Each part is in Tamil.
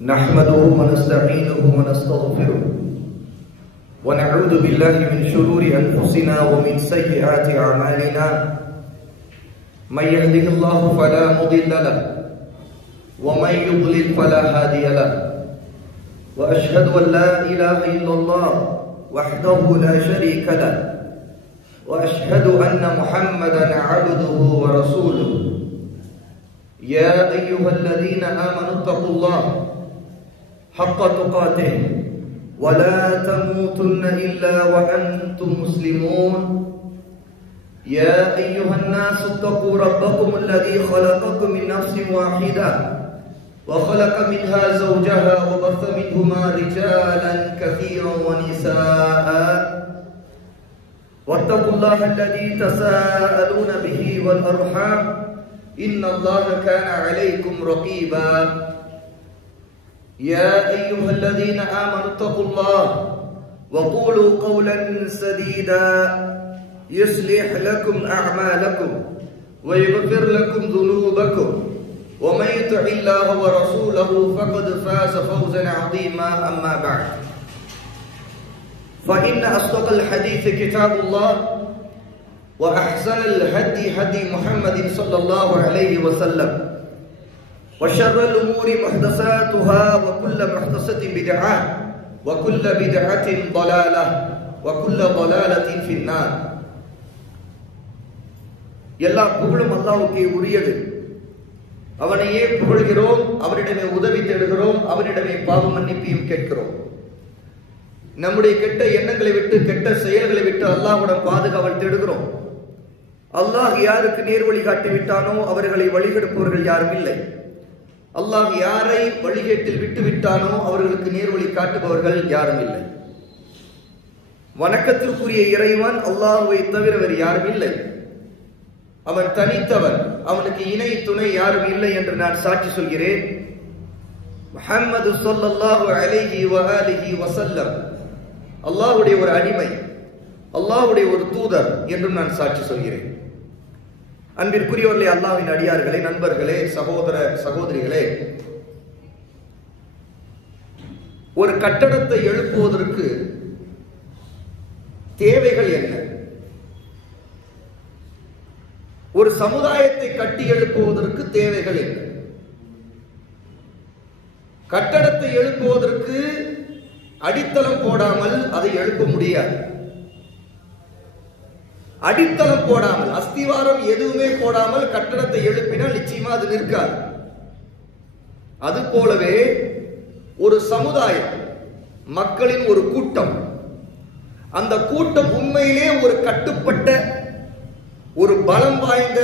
نحمده ونستعينه ونستغفره ونعوذ بالله من شرور أنفسنا ومن سيئات أعمالنا من يهده الله فلا مضل له ومن يضلل فلا هادي له وأشهد أن لا إله إلا الله وحده لا شريك له وأشهد أن محمدا عبده ورسوله يا أيها الذين آمنوا اتقوا الله حق تقاته ولا تموتن إلا وأنتم مسلمون يا أيها الناس اتقوا ربكم الذي خلقكم من نفس واحدة وخلق منها زوجها وبث منهما رجالا كثيرا ونساء واتقوا الله الذي تساءلون به والأرحام إن الله كان عليكم رقيبا يا أيها الذين آمنوا اتقوا الله وقولوا قولا سديدا يصلح لكم أعمالكم ويغفر لكم ذنوبكم ومن يطع الله ورسوله فقد فاز فوزا عظيما أما بعد فإن أصدق الحديث كتاب الله وأحسن الهدي هدي محمد صلى الله عليه وسلم وشر الأمور محدثاتها وكل محدثة بدعة وكل بدعة ضلالة وكل ضلالة في النار. எல்லா புகழும் அல்லாஹ்வுக்கே உரியது. அவனையே புகழ்கிறோம், அவரிடமே உதவி தேடுகிறோம், அவரிடமே பாவ மன்னிப்பையும் கேட்கிறோம். நம்முடைய கெட்ட எண்ணங்களை விட்டு கெட்ட செயல்களை விட்டு அல்லாஹ்வுடன் பாதுகாவல் தேடுகிறோம். அல்லாஹ் யாருக்கு நேர்வழி காட்டி விட்டானோ அவர்களை வழிகெடுப்பவர்கள் யாரும் இல்லை. அல்லாஹ் யாரை வழிகேட்டில் விட்டு விட்டானோ அவர்களுக்கு நேர்வழி காட்டுபவர்கள் யாரும் இல்லை. வணக்கத்திற்குரிய இறைவன் அல்லாஹ்வை தவிர வேறு யாரும் இல்லை. அவன் தனித்தவன், அவனுக்கு இணை துணை யாரும் இல்லை என்று நான் சாட்சி சொல்கிறேன். முஹம்மது ஸல்லல்லாஹு அலைஹி வஆலிஹி வஸல்லம் அல்லாஹ்வுடைய ஒரு அடிமை, அல்லாஹ்வுடைய ஒரு தூதர் என்றும் நான் சாட்சி சொல்கிறேன். அன்பிற்குரியவர்களே, அல்லாஹ்வின் அடியார்களே, நண்பர்களே, சகோதர சகோதரிகளே, ஒரு கட்டடத்தை எழுப்புவதற்கு தேவைகள் என்ன? ஒரு சமுதாயத்தை கட்டி எழுப்புவதற்கு தேவைகள் என்ன? கட்டடத்தை எழுப்புவதற்கு அடித்தளம் போடாமல் அதை எழுப்ப முடியாது. அடித்தளம் போடாமல், அஸ்திவாரம் எதுவுமே போடாமல் கட்டடத்தை எழுப்பினால் நிச்சயமா அது நிற்காது. அது போலவே ஒரு சமுதாயம், மக்களின் ஒரு கூட்டம், அந்த கூட்டம் உண்மையிலே ஒரு கட்டுப்பட்ட, ஒரு பலம் வாய்ந்த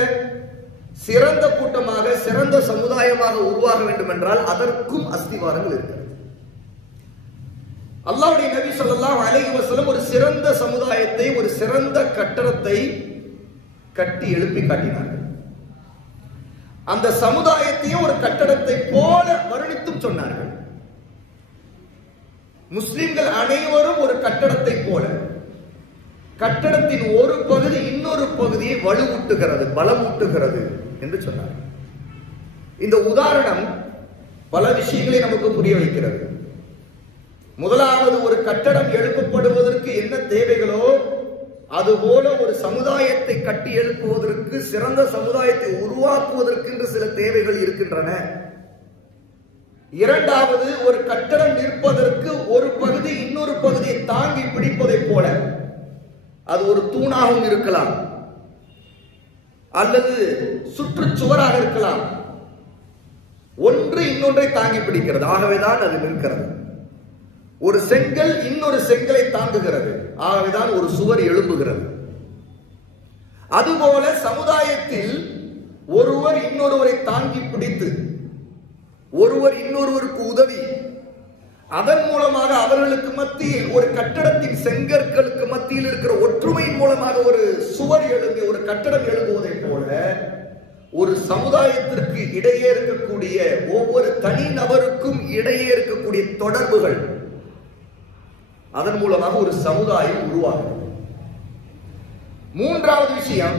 சிறந்த கூட்டமாக, சிறந்த சமுதாயமாக உருவாக வேண்டும் என்றால் அதற்கும் அஸ்திவாரங்கள் இருக்கிறது. அல்லாஹ்வுடைய நபி ஸல்லல்லாஹு அலைஹி வஸல்லம் ஒரு சிறந்த சமுதாயத்தை, ஒரு சிறந்த கட்டடத்தை கட்டி எழுப்பி காட்டினார்கள். அந்த சமுதாயத்தையும் ஒரு கட்டடத்தை போல வர்ணித்தும் சொன்னார்கள். முஸ்லிம்கள் அனைவரும் ஒரு கட்டடத்தை போல, கட்டடத்தின் ஒரு பகுதி இன்னொரு பகுதியை வலுவூட்டுகிறது, பலமூட்டுகிறது என்று சொன்னார். இந்த உதாரணம் பல விஷயங்களை நமக்கு புரிய வைக்கிறது. முதலாவது, ஒரு கட்டடம் எழுப்பப்படுவதற்கு என்ன தேவைகளோ அதுபோல ஒரு சமுதாயத்தை கட்டி எழுப்புவதற்கு, சிறந்த சமுதாயத்தை உருவாக்குவதற்கு என்று சில தேவைகள் இருக்கின்றன. இரண்டாவது, ஒரு கட்டடம் நிற்பதற்கு ஒரு பகுதி இன்னொரு பகுதியை தாங்கி பிடிப்பதை போல, அது ஒரு தூணாகவும் இருக்கலாம் அல்லது சுற்றுச்சுவராக இருக்கலாம், ஒன்று இன்னொன்றை தாங்கி பிடிக்கிறது, ஆகவேதான் அது நிற்கிறது. ஒரு செங்கல் இன்னொரு செங்கலை தாங்குகிறது, ஆகவேதான் ஒரு சுவர் எழும்புகிறது. அதுபோல சமுதாயத்தில் ஒருவர் இன்னொருவரை தாங்கி பிடித்து, ஒருவர் இன்னொருவருக்கு உதவி, அதன் மூலமாக அவர்களுக்கு மத்தியில், ஒரு கட்டடத்தின் செங்கற்களுக்கு மத்தியில் இருக்கிற ஒற்றுமையின் மூலமாக ஒரு சுவர் எழும்பி ஒரு கட்டடம் எழும்புவதை போல, ஒரு சமுதாயத்திற்கு இடையே இருக்கக்கூடிய, ஒவ்வொரு தனி நபருக்கும் இடையே இருக்கக்கூடிய தொடர்புகள், அதன் மூலமாக ஒரு சமுதாயம் உருவாகும். மூன்றாவது விஷயம்,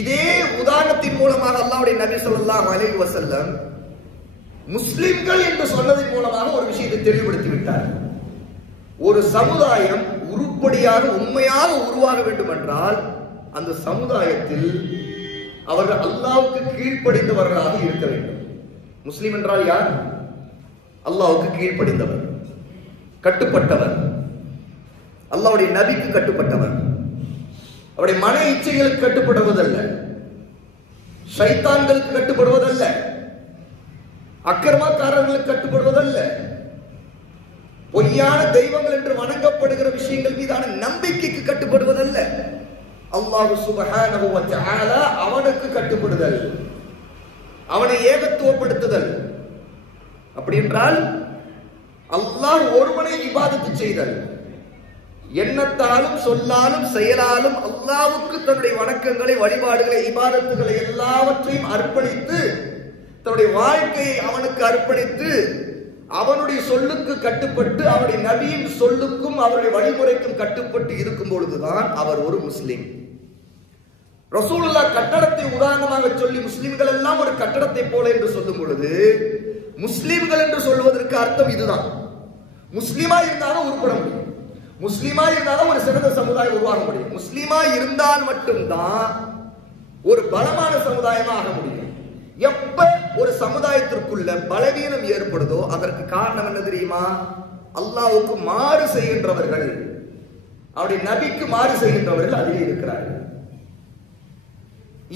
இதே உதாரணத்தின் மூலமாக அல்லாஹ்வுடைய நபி ஸல்லல்லாஹு அலைஹி வஸல்லம் முஸ்லிம்கள் என்று சொன்னதன் மூலமாக ஒரு விஷயத்தை தெளிவுபடுத்தி விட்டார். ஒரு சமுதாயம் உருப்படியாக உண்மையாக உருவாக வேண்டும் என்றால் அந்த சமுதாயத்தில் அவர்கள் அல்லாஹ்வுக்கு கீழ்ப்படிந்தவர்களாக இருக்க வேண்டும். முஸ்லிம் என்றால் யார்? அல்லாஹ்வுக்கு கீழ்ப்படிந்தவர், கட்டுப்பட்டவர், அல்லாஹ்வுடைய நபிக்கு கட்டுப்பட்டவர், அவருடைய மன இச்சைகளுக்கு கட்டுப்படுவதல்ல, ஷைத்தான்களுக்கு கட்டுப்படுவதல்ல, அக்கிரமக்காரர்களுக்கு கட்டுப்படுவதல்ல, பொய்யான தெய்வங்கள் என்று வணங்கப்படுகிற விஷயங்கள் மீதான நம்பிக்கைக்கு கட்டுப்படுவதல்ல, அல்லாஹ் சுப்ஹானஹு வ தஆலா அவனுக்கு கட்டுப்படுதல், அவனை ஏகத்துவப்படுத்துதல். அப்படி என்றால் அல்லாஹ் ஒருவனை இபாதத்து செய்தல், எண்ணத்தாலும் சொல்லாலும் செயலாலும் அல்லாஹ்வுக்கு தன்னுடைய வணக்கங்களை, வழிபாடுகளை, இபாதத்துகளை எல்லாவற்றையும் அர்ப்பணித்து தன்னுடைய வாழ்க்கையை அவனுக்கு அர்ப்பணித்து அவனுடைய சொல்லுக்கு கட்டுப்பட்டு அவருடைய நபியின் சொல்லுக்கும் அவருடைய வழிமுறைக்கும் கட்டுப்பட்டு இருக்கும் பொழுதுதான் அவர் ஒரு முஸ்லிம். ரசூலுல்லாஹ் கட்டடத்தை உதாரணமாக சொல்லி முஸ்லிம்கள் எல்லாம் ஒரு கட்டடத்தை போல என்று சொல்லும் பொழுது முஸ்லிம்கள் என்று சொல்வதற்கு அர்த்தம் இதுதான். முஸ்லிமா இருந்தாலும் உருப்பட முடியும், முஸ்லிமா இருந்தாலும் ஒரு சிறந்த சமுதாயம் உருவாக முடியும், முஸ்லிமா இருந்தால் மட்டும்தான் ஒரு பலமான சமுதாயமா ஆக முடியும். எப்ப ஒரு சமுதாயத்திற்குள்ள பலவீனம் ஏற்படுதோ அதற்கு காரணம் என்ன தெரியுமா? அல்லாஹ்வுக்கு மாறு செய்கின்றவர்கள், அவருடைய நபிக்கு மாறு செய்கின்றவர்கள் அதிலே இருக்கிறார்கள்.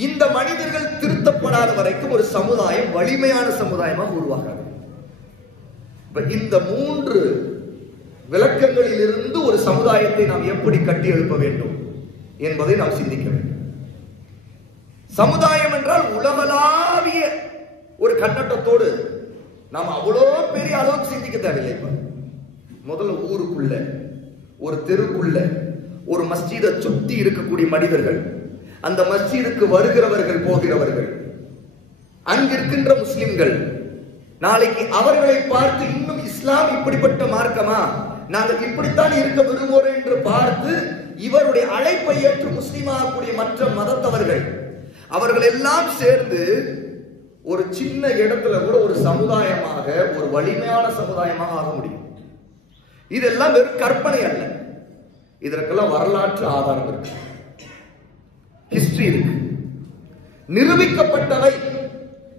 இந்த மனிதர்கள் திருத்தப்படாத வரைக்கும் ஒரு சமுதாயம் வலிமையான சமுதாயமாக உருவாகாது. இந்த 3 விளக்கங்களில் இருந்து ஒரு சமுதாயத்தை நாம் எப்படி கட்டி எழுப்ப வேண்டும் என்பதை நாம் சிந்திக்க வேண்டும். சமுதாயம் என்றால் உலகளாவிய ஒரு கண்ணோட்டத்தோடு நாம் அவ்வளோ பெரிய அளவுக்கு சிந்திக்க தேவையில்லை. முதல்ல ஊருக்குள்ள, ஒரு தெருக்குள்ள ஒரு மஸ்ஜிதை சுத்தி இருக்கக்கூடிய மனிதர்கள், அந்த மஸ்ஜிதுக்கு வருகிறவர்கள் போகிறவர்கள், அங்கிருக்கின்ற முஸ்லிம்கள் நாளைக்கு அவர்களை பார்த்து இன்னும் இஸ்லாம் இப்படிப்பட்ட மார்க்கமா, நாங்கள் இப்படித்தான் இருக்க விரும்புகிறோம் என்று பார்த்து இவருடைய அழைப்பை ஏற்று முஸ்லிமாகக்கூடிய மற்ற மதத்தவர்கள் அவர்கள் எல்லாம் சேர்ந்து ஒரு சின்ன இடத்துல கூட ஒரு சமுதாயமாக, ஒரு வலிமையான சமுதாயமாக ஆக முடியும். இதெல்லாம் வெறும் கற்பனை அல்ல, இதற்கெல்லாம் வரலாற்று ஆதாரம் இருக்கு, ஹிஸ்டரி இருக்கு, நிரூபிக்கப்பட்டவை.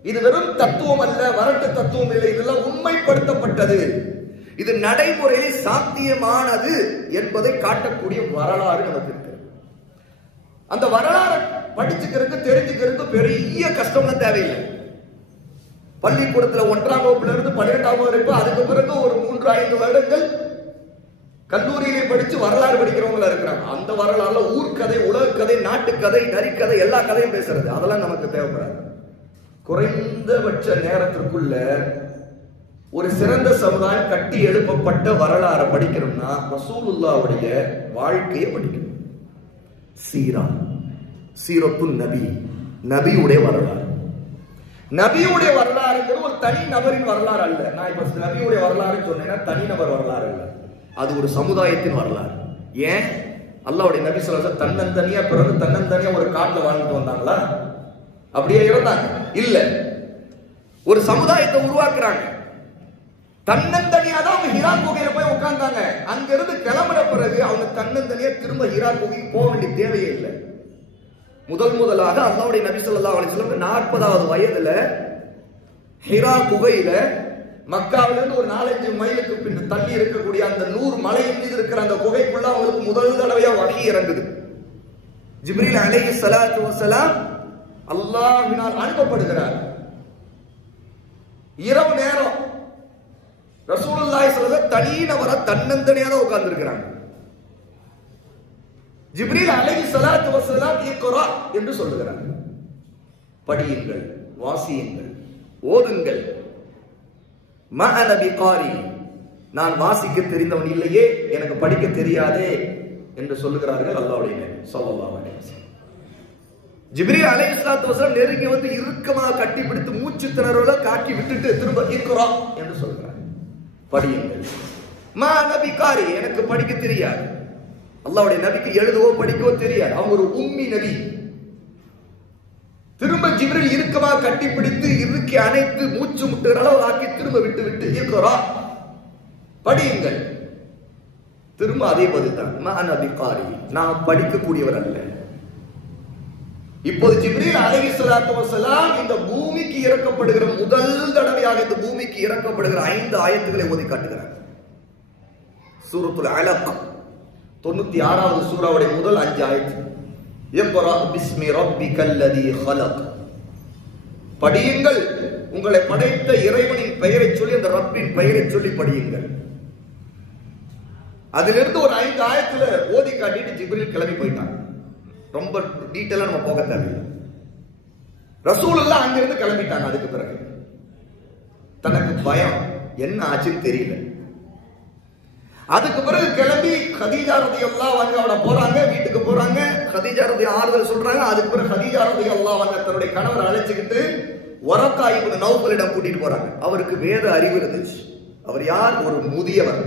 இது வெறும் தத்துவம் அல்ல, வரட்டு தத்துவம் இல்லை, இதெல்லாம் உண்மைப்படுத்தப்பட்டது, இது நடைமுறையில் சாத்தியமானது என்பதை காட்டக்கூடிய வரலாறு நமக்கு இருக்கு. அந்த வரலாறு படிச்சுக்கிறதுக்கு, தெரிஞ்சுக்கிறதுக்கு பெரிய கஷ்டம்லாம் தேவையில்லை. பள்ளிக்கூடத்துல 1ஆம் வகுப்புல இருந்து 12ஆம் வகுப்பு வரைக்கும், அதுக்கு பிறகு ஒரு 3-5 வருடங்கள் கல்லூரியிலே படிச்சு வரலாறு படிக்கிறவங்களா இருக்கிறாங்க. அந்த வரலாறுல ஊர்க்கதை, உலக கதை, நாட்டுக்கதை, நரிக்கதை, எல்லா கதையும் பேசுறது, அதெல்லாம் நமக்கு தேவைப்படாது. குறைந்தபட்ச நேரத்திற்குள்ள ஒரு சிறந்த சமுதாயம் கட்டி எழுப்பப்பட்ட வரலாறை படிக்கணும்னா ரசூலுல்லாஹ்வுடைய வாழ்க்கையை படிக்கணும். சீரத்துன் நபி, நபியுடைய வரலாறு. நபியுடைய வரலாறுங்கிறது ஒரு தனி நபரின் வரலாறு அல்ல. நான் இப்ப நபியுடைய வரலாறு சொன்னேன்னா தனிநபர் வரலாறு அல்ல, அது ஒரு சமுதாயத்தின் வரலாறு. ஏன்? அல்லாஹ்வுடைய நபி ஸல்லல்லாஹு அலைஹி வஸல்லம் தன்னந்தனியா பிறந்து தன்னந்தனியா ஒரு காட்டுல வாழ்ந்துட்டு வந்தாங்களா? அப்படியே இருந்தாங்க? இல்ல, ஒரு சமுதாயத்தை உருவாக்குறாங்க. தன்னந்தனியா தான் அவங்க ஹிரா குகையில போய் உட்கார்ந்தாங்க. அங்க இருந்து கிளம்பின பிறகு அவங்க தன்னந்தனியா திரும்ப ஹிரா குகைக்கு போக வேண்டிய தேவையே இல்லை. முதலாக அல்லாஹ்வுடைய நபி ஸல்லல்லாஹு அலைஹி வஸல்லம் 40வது வயதுல ஹிரா குகையில மக்காவில இருந்து ஒரு 4-5 மைலுக்கு பின் தள்ளி இருக்கக்கூடிய அந்த 100 மலையின் மீது இருக்கிற அந்த குகைக்குள்ள அவங்களுக்கு முதல் தடவையா வஹி இறங்குது. ஜிப்ரீல் அலைஹிஸ்ஸலாத்து வஸலாம் அல்லாஹ்வினால் அனுப்பப்படுகிறார். இரவு நேரம் ரசூலுல்லாஹி ஸல்லல்லாஹு அலைஹி வஸல்லம் தனிநபரா தன்னந்தனியா தான் உட்கார்ந்து இருக்கிறாங்க. ஜிப்ரீல் அலைஹிஸ்ஸலாத்து வஸலாம் இக்ரா என்று சொல்லுகிறார். படியுங்கள், வாசியுங்கள், ஓதுங்கள். மஅன பிகாரி, நான் வாசிக்க தெரிந்தவன் இல்லையே, எனக்கு படிக்க தெரியாதே என்று சொல்லுகிறார்கள் அல்லாஹ்வுடைய நபி ஸல்லல்லாஹு அலைஹி வஸல்லம். ஜிப்ரீல் அலைஹிஸ்ஸலாத்து வஸலாம் நெருங்கி வந்து இறுக்கமாக கட்டி பிடித்து மூச்சு திணறல காட்டி விட்டுட்டு திரும்ப இக்ரா என்று சொல்கிறார். படியுங்கள். மஅன பிகாரி, எனக்கு படிக்க தெரியாது. அல்லாஹ்வுடைய நபிக்கு எழுதவோ படிக்கவோ தெரியாது. அவங்க ஒரு உம்மி நபி. திரும்ப ஜிப்ரீல் இறுக்கமாக கட்டிப்பிடித்து இறுக்கி அணைத்து மூச்சு முட்டுகிற அளவு ஆக்கி திரும்ப விட்டு விட்டு இருக்கிறோம் படியுங்கள். திரும்ப அதே பதில்தான், நான் படிக்கக்கூடியவர் அல்ல. இப்போது ஜிப்ரீல் அலைஹிஸ்ஸலாத்து வஸலாம் இந்த பூமிக்கு இறக்கப்படுகிற முதல் தடவையாக இந்த பூமிக்கு இறக்கப்படுகிற 5 ஆயத்துக்களை ஓதி காட்டுகிறார். சூரத்துல் அலக் 96வது சூராவுடைய முதல் 5 ஆயத்து. இக்ரா பிஸ்மி ரப்பிக்கல்லதீ ஹலக். படியுங்கள், உங்களை படைத்த இறைவனின் பெயரை சொல்லி, அந்த ரப்பின் பெயரை சொல்லி படியுங்கள். அதிலிருந்து ஒரு 5 ஆயத்துல ஓதி காட்டிட்டு ஜிப்ரீல் கிளம்பி போயிட்டாங்க. ரொம்ப டீட்டெயிலா நம்ம போக தேவையில்லை. ரசூலுல்லாஹ் அங்கிருந்து கிளம்பிட்டாங்க. அதுக்கு பிறகு தனக்கு பயம், என்ன ஆச்சுன்னு தெரியல. அதுக்கு பிறகு கிளம்பி கதீஜா ரலியல்லாஹு அன்ஹா போறாங்க, வீட்டுக்கு போறாங்க. கதீஜா ரலியல்லாஹு ஆறுதல் சொல்றாங்க. அதுக்கு பிறகு கதீஜா ரலியல்லாஹு அன்ஹா தன்னுடைய கணவரை அழைச்சிக்கிட்டு வரக்கா இப்னு நௌஃபலிடம் கூட்டிட்டு போறாங்க. அவருக்கு வேத அறிவு இருந்துச்சு. அவர் யார்? ஒரு முதியவர்.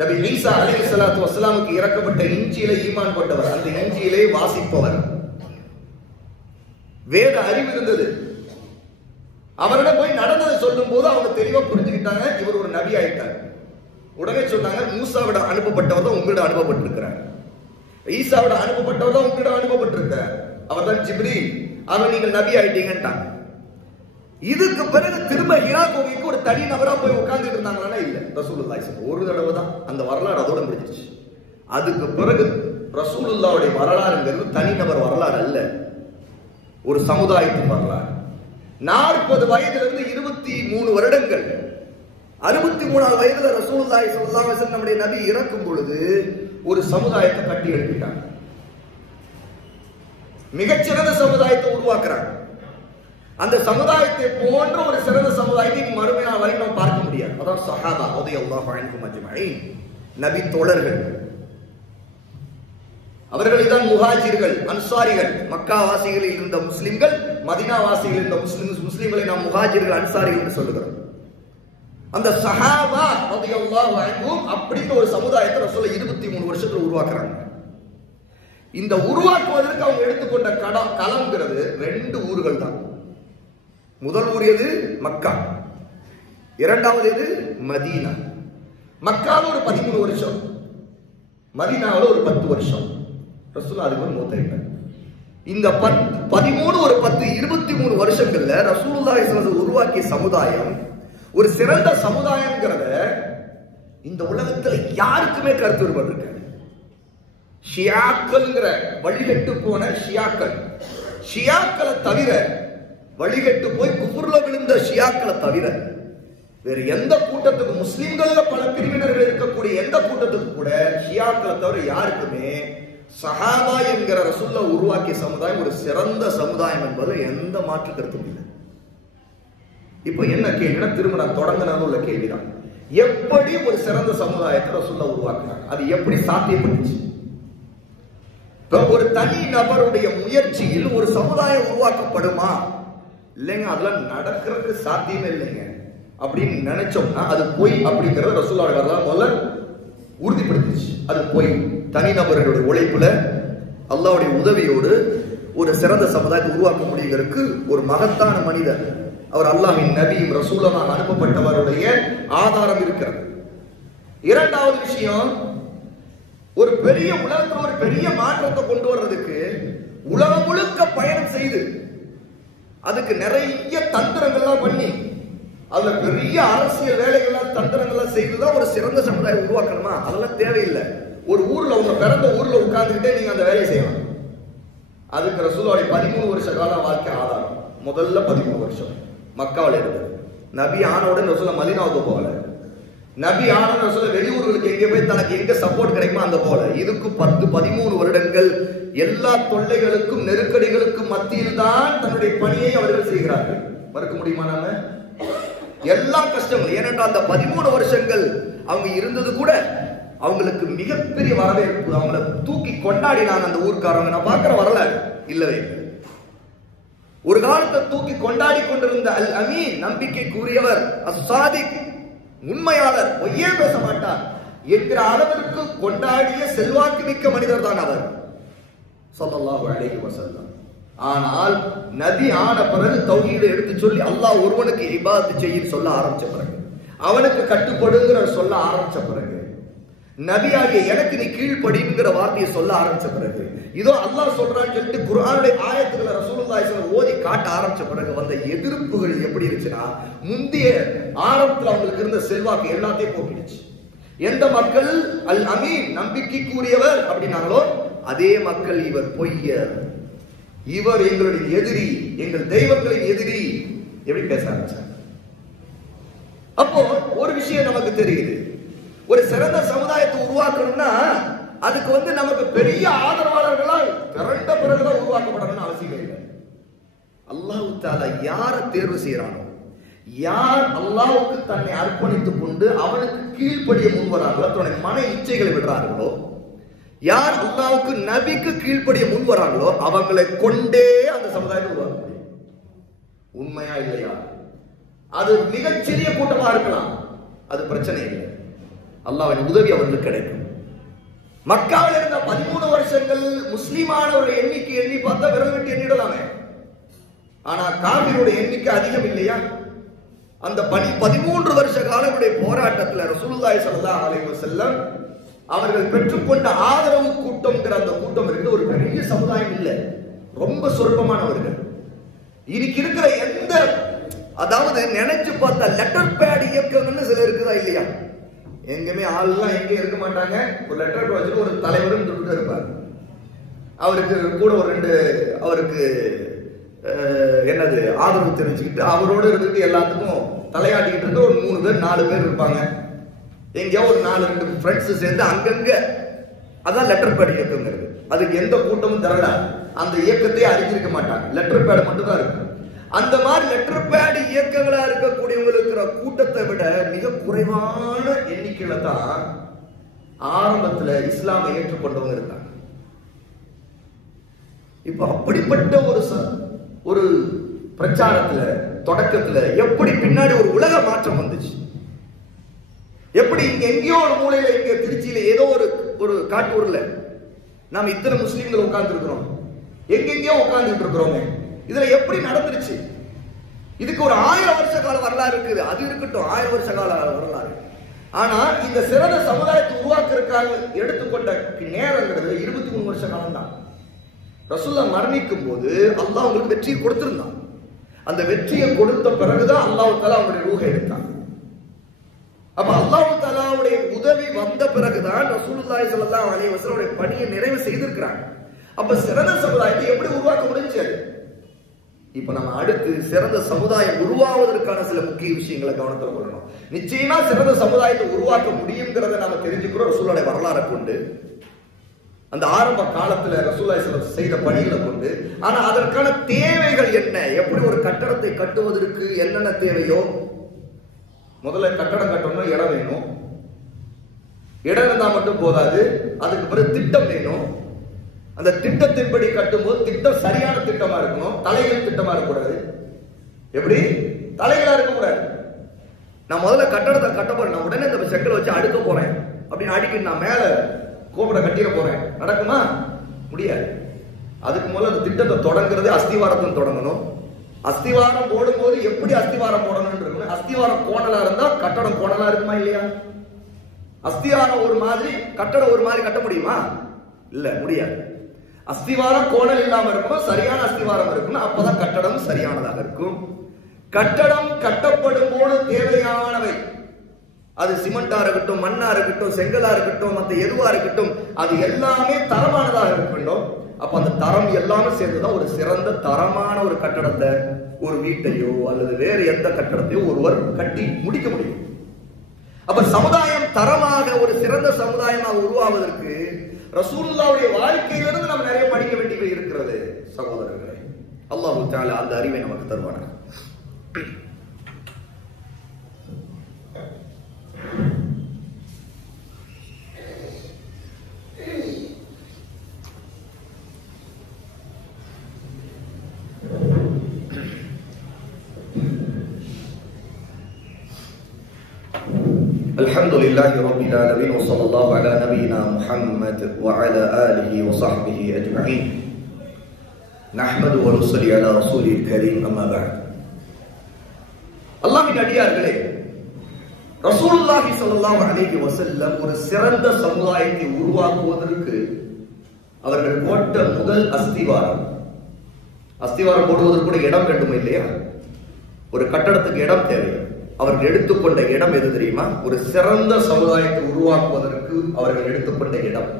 நபி ஈசா அலைஹிஸ்ஸலாத்து வஸலாமுக்கு இறக்கப்பட்ட இஞ்சியிலே ஈமான் கொண்டவர், அந்த இஞ்சியிலே வாசிப்பவர், வேத அறிவு இருந்தது. அவரிடம் போய் நடந்ததை சொல்லும் போது அவங்க தெளிவா புரிஞ்சுக்கிட்டாங்க, இவர் ஒரு நபி ஆயிட்டார். உடனே சொன்னாங்க, மூசாவிட அனுப்பப்பட்டவர் தான் உங்களிடம் அனுப்பப்பட்டிருக்கிறார், ஈசாவிட அனுப்பப்பட்டவர் தான் உங்களிடம் அனுப்பப்பட்டிருக்கிறார், அவர் தான் ஜிப்ரீல், அவர் நீங்கள் நபி ஆயிட்டீங்கன்ட்டாங்க. இதுக்கு பிறகு திரும்ப ஹிரா கோவிலுக்கு ஒரு தனி நபரா போய் உட்கார்ந்துட்டு இருந்தாங்களா? இல்ல. ரசூலுல்லாஹி ஒரு தடவை தான் அந்த வரலாறு அதோட முடிஞ்சிருச்சு. அதுக்கு பிறகு ரசூலுல்லாஹ்வுடைய வரலாறுங்கிறது தனிநபர் வரலாறு அல்ல, ஒரு சமுதாயத்தின் வரலாறு. 40 வயதிலிருந்து 23 வருடங்கள், 63வது வயதுல ரசூலுல்லாஹி ஸல்லல்லாஹு அலைஹி வஸல்லம் நம்முடைய நபி இறக்கும் பொழுது ஒரு சமுதாயத்தை கட்டி எழுப்பிட்டாங்க. மிகச்சிறந்த சமுதாயத்தை உருவாக்குறாங்க. அந்த சமுதாயத்தை போன்ற ஒரு சிறந்த சமுதாயத்தை மறுமை நாள் வரை நாம் பார்க்க முடியாது. அதான் சஹாபா ரலியல்லாஹு அன்ஹும் அஜ்மஈன், நபி தோழர்கள். அவர்களை தான் முஹாஜிர்கள், அன்சாரிகள். மக்கா வாசிகளில் இருந்த முஸ்லிம்கள், மதீனா வாசிகளில் இருந்த முஸ்லிம்களை நாம் முஹாஜிர்கள், அன்சாரிகள் என்று சொல்லுகிறோம். அந்த சஹாபா ரலியல்லாஹு அன்ஹும் அப்படிங்கிற ஒரு சமுதாயத்தை ரசூலுல்லாஹ் 23 வருஷத்துல உருவாக்குறாங்க. இந்த உருவாக்குவதற்கு அவங்க எடுத்துக்கொண்ட களம்ங்கிறது 2 ஊர்கள் தான். முதல் ஊர் எது? மக்கா. இரண்டாவது எது? மதீனா. மக்காவில் ஒரு 13 வருஷம், மதீனாவில் ஒரு 10 வருஷம். ரசூலுல்லாஹ் அதுக்கு ஒரு மூத்தரிட்டார். இந்த 13 ஒரு 10 23 வருஷங்கள்ல ரசூலுல்லாஹி ஸல்லல்லாஹு அலைஹி வஸல்லம் உருவாக்கிய சமுதாயம் ஒரு சிறந்த சமுதாயம்ங்கிறத இந்த உலகத்துல யாருக்குமே கருத்து வேறுபாடு இருக்காது. ஷியாக்கள்ங்கிற வழிகட்டு போன ஷியாக்களை தவிர, வழிகட்டு போய் குஃப்ர்ல விழுந்த ஷியாக்களை தவிர வேற எந்த கூட்டத்துக்கு, முஸ்லிம்கள்ல பல பிரிவினர்கள் இருக்கக்கூடிய எந்த கூட்டத்துக்கு கூட ஷியாக்களை தவிர யாருக்குமே சஹாபா என்கிற ரசூலுல்லாஹ் உருவாக்கிய சமுதாயம் ஒரு சிறந்த சமுதாயம் என்பது எந்த மாற்று கருத்தும் இல்லை. இப்ப என்ன கேள்வினா, திரும்ப நான் தொடங்கினது உள்ள கேள்விதான், எப்படி ஒரு சிறந்த சமுதாயத்தை ரசூலுல்லாஹ் உருவாக்குறாங்க? அது எப்படி சாத்தியப்பட்டுச்சு? ஒரு தனி நபருடைய முயற்சியில் ஒரு சமுதாயம் உருவாக்கப்படுமா? இல்லைங்க, அதெல்லாம் நடக்கிறதுக்கு சாத்தியமே இல்லைங்க அப்படின்னு நினைச்சோம்னா அது பொய் அப்படிங்கறத ரசூலுல்லாஹி வரலாறு முதல்ல உறுதிப்படுத்திச்சு. அது பொய். தனிநபர்களுடைய உழைப்புல அல்லாஹ்வுடைய உதவியோடு ஒரு சிறந்த சமுதாயத்தை உருவாக்க முடியுங்கிறதுக்கு ஒரு மகத்தான மனிதர், அவர் அல்லாஹ்வின் நபியும் ரசூலுல்லாஹ் அனுப்பப்பட்டவருடைய ஆதாரம் இருக்கிறது. இரண்டாவது விஷயம், ஒரு பெரிய உலகத்தில் ஒரு பெரிய மாற்றத்தை கொண்டு வர்றதுக்கு உலகம் முழுக்க பயணம் செய்து அதுக்கு நிறைய தந்திரங்கள்லாம் பண்ணி அதுல பெரிய அரசியல் வேலைகள்லாம் தந்திரங்கள்லாம் செய்துதான் ஒரு சிறந்த சமுதாயம் உருவாக்கணுமா? அதெல்லாம் தேவையில்லை. ஒரு ஊர்ல, உங்க பிறந்த ஊர்ல உட்கார்ந்துக்கிட்டே நீங்க அந்த வேலையை செய்யலாம். அதுக்கு ரசூலுல்லாஹி 13 வருஷ கால வாழ்க்கை ஆதாரம். முதல்ல 13 வருஷம் மக்காவில் இருந்தது. நபி ஆனவுடன் ரசூலுல்லாஹ் மதீனாவுக்கு போகல. நபி ஆனவுடன் ரசூலுல்லாஹ் வெளியூர்களுக்கு எங்கே போய் தனக்கு எங்க சப்போர்ட் கிடைக்குமோ அங்க போல. இதுக்கு 13 வருடங்கள் எல்லா தொல்லைகளுக்கும் நெருக்கடிகளுக்கும் மத்தியில் தான் தன்னுடைய பணியை அவர்கள் செய்கிறார்கள். மறுக்க முடியுமா? நாம எல்லா கஷ்டங்கள், ஏனென்றால் அந்த 13 வருஷங்கள் அவங்க இருந்தது கூட அவங்களுக்கு மிகப்பெரிய வரவேற்பு. அவங்கள தூக்கி கொண்டாடினாங்க அந்த ஊர்க்காரங்க. நான் பார்க்கிற வரலாறு இல்லவே. ஒரு காலத்தை தூக்கி கொண்டாடி கொண்டிருந்த அல் அமீன், நம்பிக்கைக்குரியவர், அஸ்ஸாதிக், உண்மையாளர், பொய்யே பேச மாட்டார் என்கிற அளவிற்கு கொண்டாடிய செல்வாக்கு மிக்க மனிதர் தான் அவர் ஸல்லல்லாஹு அலைஹி வஸல்லம். ஆனால் நபி ஆன பிறகு தௌஹீதை எடுத்து சொல்லி அல்லாஹ் ஒருவனுக்கு இபாதத் செய்யன்னு சொல்ல ஆரம்பிச்ச பிறகு, அவனுக்கு கட்டுப்படுங்கிற சொல்ல ஆரம்பிச்ச பிறகு, நபியாகிய எனக்கு நீ கீழ்ப்படிங்கிற வார்த்தையை சொல்ல ஆரம்பிச்ச பிறகு, இதோ அல்லாஹ் சொல்றான்னு சொல்லிட்டு குர்ஆனுடைய ஆயத்துக்களை ரசூலுல்லாஹி ஸல்லல்லாஹு அலைஹி வஸல்லம் ஓதி காட்ட ஆரம்பிச்ச பிறகு வந்த எதிர்ப்புகள் எப்படி இருந்துச்சுன்னா, முந்தைய ஆரம்பத்தில் அவங்களுக்கு இருந்த செல்வாக்கு எல்லாத்தையும் போக்கிடுச்சு. எந்த மக்கள் அல் அமீன் நம்பிக்கைக்குரியவர் அப்படின்னாங்களோ அதே மக்கள் இவர் பொய்யர், இவர் எங்களுடைய எதிரி, எங்கள் தெய்வங்களின் எதிரி எப்படி பேச ஆரம்பிச்சாங்க. அப்போ ஒரு விஷயம் நமக்கு தெரியுது, ஒரு சிறந்த சமுதாயத்தை உருவாக்கணும்னா அதுக்கு நமக்கு பெரிய ஆதரவாளர்களால் திரண்ட பிறகுதான் உருவாக்கப்படணும்னு அவசியம் இல்லை. அல்லாஹ் தஆலா யாரை தேர்வு செய்யறானோ, யார் அல்லாஹ்வுக்கு தன்னை அர்ப்பணித்துக் கொண்டு அவனுக்கு கீழ்ப்படிய முன்வராங்களோ, தன்னுடைய மன இச்சைகளை விடுறார்களோ, யார் அல்லாஹ்வுக்கு நபிக்கு கீழ்ப்படிய முன்வராங்களோ அவங்களை கொண்டே அந்த சமுதாயத்தை உருவாக்க முடியும். உண்மையா இல்லையா? அது மிகச்சிறிய கூட்டமா இருக்கலாம், அது பிரச்சனை இல்லை, அல்லாஹ்வின் உதவி அவர்களுக்கு கிடைக்கும். மக்காவில் இருந்த 13 வருஷங்கள் முஸ்லிமானவருடைய எண்ணிக்கை எண்ணி பார்த்தா விரல் விட்டு எண்ணிடலாமே. ஆனா காபிருடைய எண்ணிக்கை அதிகம் இல்லையா? அந்த 13 வருஷ காலமுடைய போராட்டத்தில் ரசூலுல்லாஹி ஸல்லல்லாஹு அலைஹி வஸல்லம் அவர்கள் பெற்றுக்கொண்ட ஆதரவு கூட்டம்ங்கிற அந்த கூட்டம் இருக்குது. ஒரு பெரிய சமுதாயம் இல்லை, ரொம்ப சொற்பமானவர்கள். இன்னைக்கு இருக்கிற எந்த, அதாவது நினைச்சு பார்த்தா லெட்டர் பேட் இயக்கங்கள்னு சில இருக்குதா இல்லையா? எங்கேயுமே ஆள்லாம் எங்கே இருக்க மாட்டாங்க, ஒரு லெட்டர் பேட் வச்சுட்டு ஒரு தலைவரும் தொட்டு இருப்பார். அவருக்கு கூட ஒரு 2 அவருக்கு என்னது ஆதரவு தெரிஞ்சுக்கிட்டு அவரோடு இருந்துட்டு எல்லாத்துக்கும் தலையாட்டிக்கிட்டு இருக்க ஒரு 3 பேர் 4 பேர் இருப்பாங்க. எங்கேயோ ஒரு 4-2 ஃப்ரெண்ட்ஸ் சேர்ந்து அங்கங்க, அதான் லெட்டர் பேட் இயக்கங்கிறது. அதுக்கு எந்த கூட்டமும் தரல, அந்த இயக்கத்தையே அறிஞ்சிருக்க மாட்டாங்க, லெட்டர் பேட் மட்டும் தான் இருக்கு. அந்த மாதிரி லெட்டர் பேட் இயக்கங்களா இருக்கக்கூடியவங்க இருக்கிற கூட்டத்தை விட மிக குறைவான எண்ணிக்கையில தான் ஆரம்பத்துல இஸ்லாமை ஏற்றுக்கொண்டவங்க இருந்தாங்க. இப்ப அப்படிப்பட்ட ஒரு பிரச்சாரத்துல தொடக்கத்துல எப்படி பின்னாடி ஒரு உலக மாற்றம் வந்துச்சு, எப்படி இங்க எங்கேயோ ஒரு மூலையில, இங்க திருச்சியில ஏதோ ஒரு காட்டூர்ல நாம இத்தனை முஸ்லீம்கள் உட்கார்ந்து இருக்கிறோம், எங்கெங்கயோ உட்கார்ந்துட்டு இருக்கிறோம். இதுல எப்படி நடந்துருச்சு? இதுக்கு ஒரு 1000 வருஷ கால வரலாறு இருக்குது. அது இருக்கட்டும், 1000 வருஷ கால வரலாறு. ஆனா இந்த சிறந்த சமுதாயத்தை உருவாக்குறதுக்காக எடுத்துக்கொண்ட நேரங்கிறது 23 வருஷ காலம் தான். ரசூலுல்லாஹ் மரணிக்கும் போது அல்லாஹ் உங்களுக்கு வெற்றியை கொடுத்திருந்தான். அந்த வெற்றியை கொடுத்த பிறகுதான் அல்லாஹ் தஆலா அவருடைய ரூஹை எடுத்தான். அப்ப அல்லாஹ் தஆலாவுடைய உதவி வந்த பிறகுதான் ரசூலுல்லாஹி ஸல்லல்லாஹு அலைஹி வஸல்லம் பணியை நிறைவு செய்திருக்கிறாங்க. அப்ப சிறந்த சமுதாயத்தை எப்படி உருவாக்க முடிஞ்சு? இப்ப நம்ம அடுத்து சிறந்த சமுதாயம் உருவாவதற்கான சில முக்கிய விஷயங்களை கவனத்தில் கொள்ளணும். நிச்சயமா சிறந்த சமுதாயத்தை உருவாக்க முடியுங்கிறத நாம தெரிஞ்சுக்கிறோம் ரசூலுல்லாஹி வரலாறை கொண்டு, அந்த ஆரம்ப காலத்துல ரசூலுல்லாஹி ஸல்லல்லாஹு அலைஹி வஸல்லம் செய்த பணிகளை கொண்டு. ஆனா அதற்கான தேவைகள் என்ன, எப்படி ஒரு கட்டடத்தை கட்டுவதற்கு என்னென்ன தேவையோ, முதல்ல கட்டடம் கட்டணும், இடம் வேணும். இடம் இருந்தா மட்டும் போதாது, அதுக்கு பிறகு திட்டம் வேணும். அந்த திட்டத்தின்படி கட்டும்போது திட்டம் சரியான திட்டமா இருக்கணும், தலைகள் திட்டமா இருக்கக்கூடாது. எப்படி தலைகளா இருக்கக்கூடாது. நான் முதல்ல கட்டடத்தை கட்ட போறேன், நான் உடனே இந்த செங்கல் வச்சு அடுக்க போறேன் அப்படின்னு அடிக்க நான் மேல கோபுரம் கட்டிட போறேன், நடக்குமா? முடியாது. அதுக்கு முதல்ல அந்த திட்டத்தை தொடங்குறது அஸ்திவாரத்தை தொடங்கணும். அஸ்திவாரம் போடும்போது எப்படி அஸ்திவாரம் போடணும் இருக்கணும். அஸ்திவாரம் கோணலா இருந்தா கட்டடம் கோணலா இருக்குமா இல்லையா? அஸ்திவாரம் ஒரு மாதிரி கட்டடம் ஒரு மாதிரி கட்ட முடியுமா? இல்ல, முடியாது. அஸ்திவாரம் கோணல் இல்லாம இருக்கணும், சரியான அஸ்திவாரம் இருக்கணும், அப்பதான் கட்டடம் சரியானதாக இருக்கும். கட்டடம் கட்டப்படும் போது தேவையானவை, அது சிமெண்டா இருக்கட்டும், மண்ணா இருக்கட்டும், செங்கலா இருக்கட்டும், மற்ற எதுவா இருக்கட்டும், அது எல்லாமே தரமானதாக இருக்கணும். அப்ப அந்த தரம் எல்லாமே சேர்ந்துதான் ஒரு சிறந்த தரமான ஒரு கட்டடத்தை, ஒரு வீட்டையோ அல்லது வேறு எந்த கட்டடத்தையோ ஒருவர் கட்டி முடிக்க முடியும். அப்ப சமுதாயம் தரமாக ஒரு சிறந்த சமுதாயமாக உருவாவதற்கு ரசூலுல்லாஹ்வுடைய வாழ்க்கையிலிருந்து நம்ம நிறைய படிக்க வேண்டியது இருக்கிறது சகோதரர்களே. அல்லாஹ் தஆலா அந்த அறிவை நமக்கு தருவானாக. الحمد لله رب العالمين وصلى الله على نبينا محمد وعلى آله وصحبه أجمعين. நஹ்மது வ நுஸல்லி அலா ரசூலில் கரீம் அம்மா பஅத். அல்லாஹ்வின் அடியார்களே, ரசூலுல்லாஹி ஸல்லல்லாஹு அலைஹி வஸல்லம் ஒரு சிறந்த சமுதாயத்தை உருவாக்குவதற்கு அவர்கள் போட்ட முதல் அஸ்திவாரம் போடுவதற்கு கூட இடம் வேண்டும் இல்லையா? ஒரு கட்டடத்துக்கு இடம் தேவை. அவர்கள் எடுத்துக்கொண்ட இடம் எது தெரியுமா? ஒரு சிறந்த சமுதாயத்தை உருவாக்குவதற்கு அவர்கள் எடுத்துக்கொண்ட இடம்.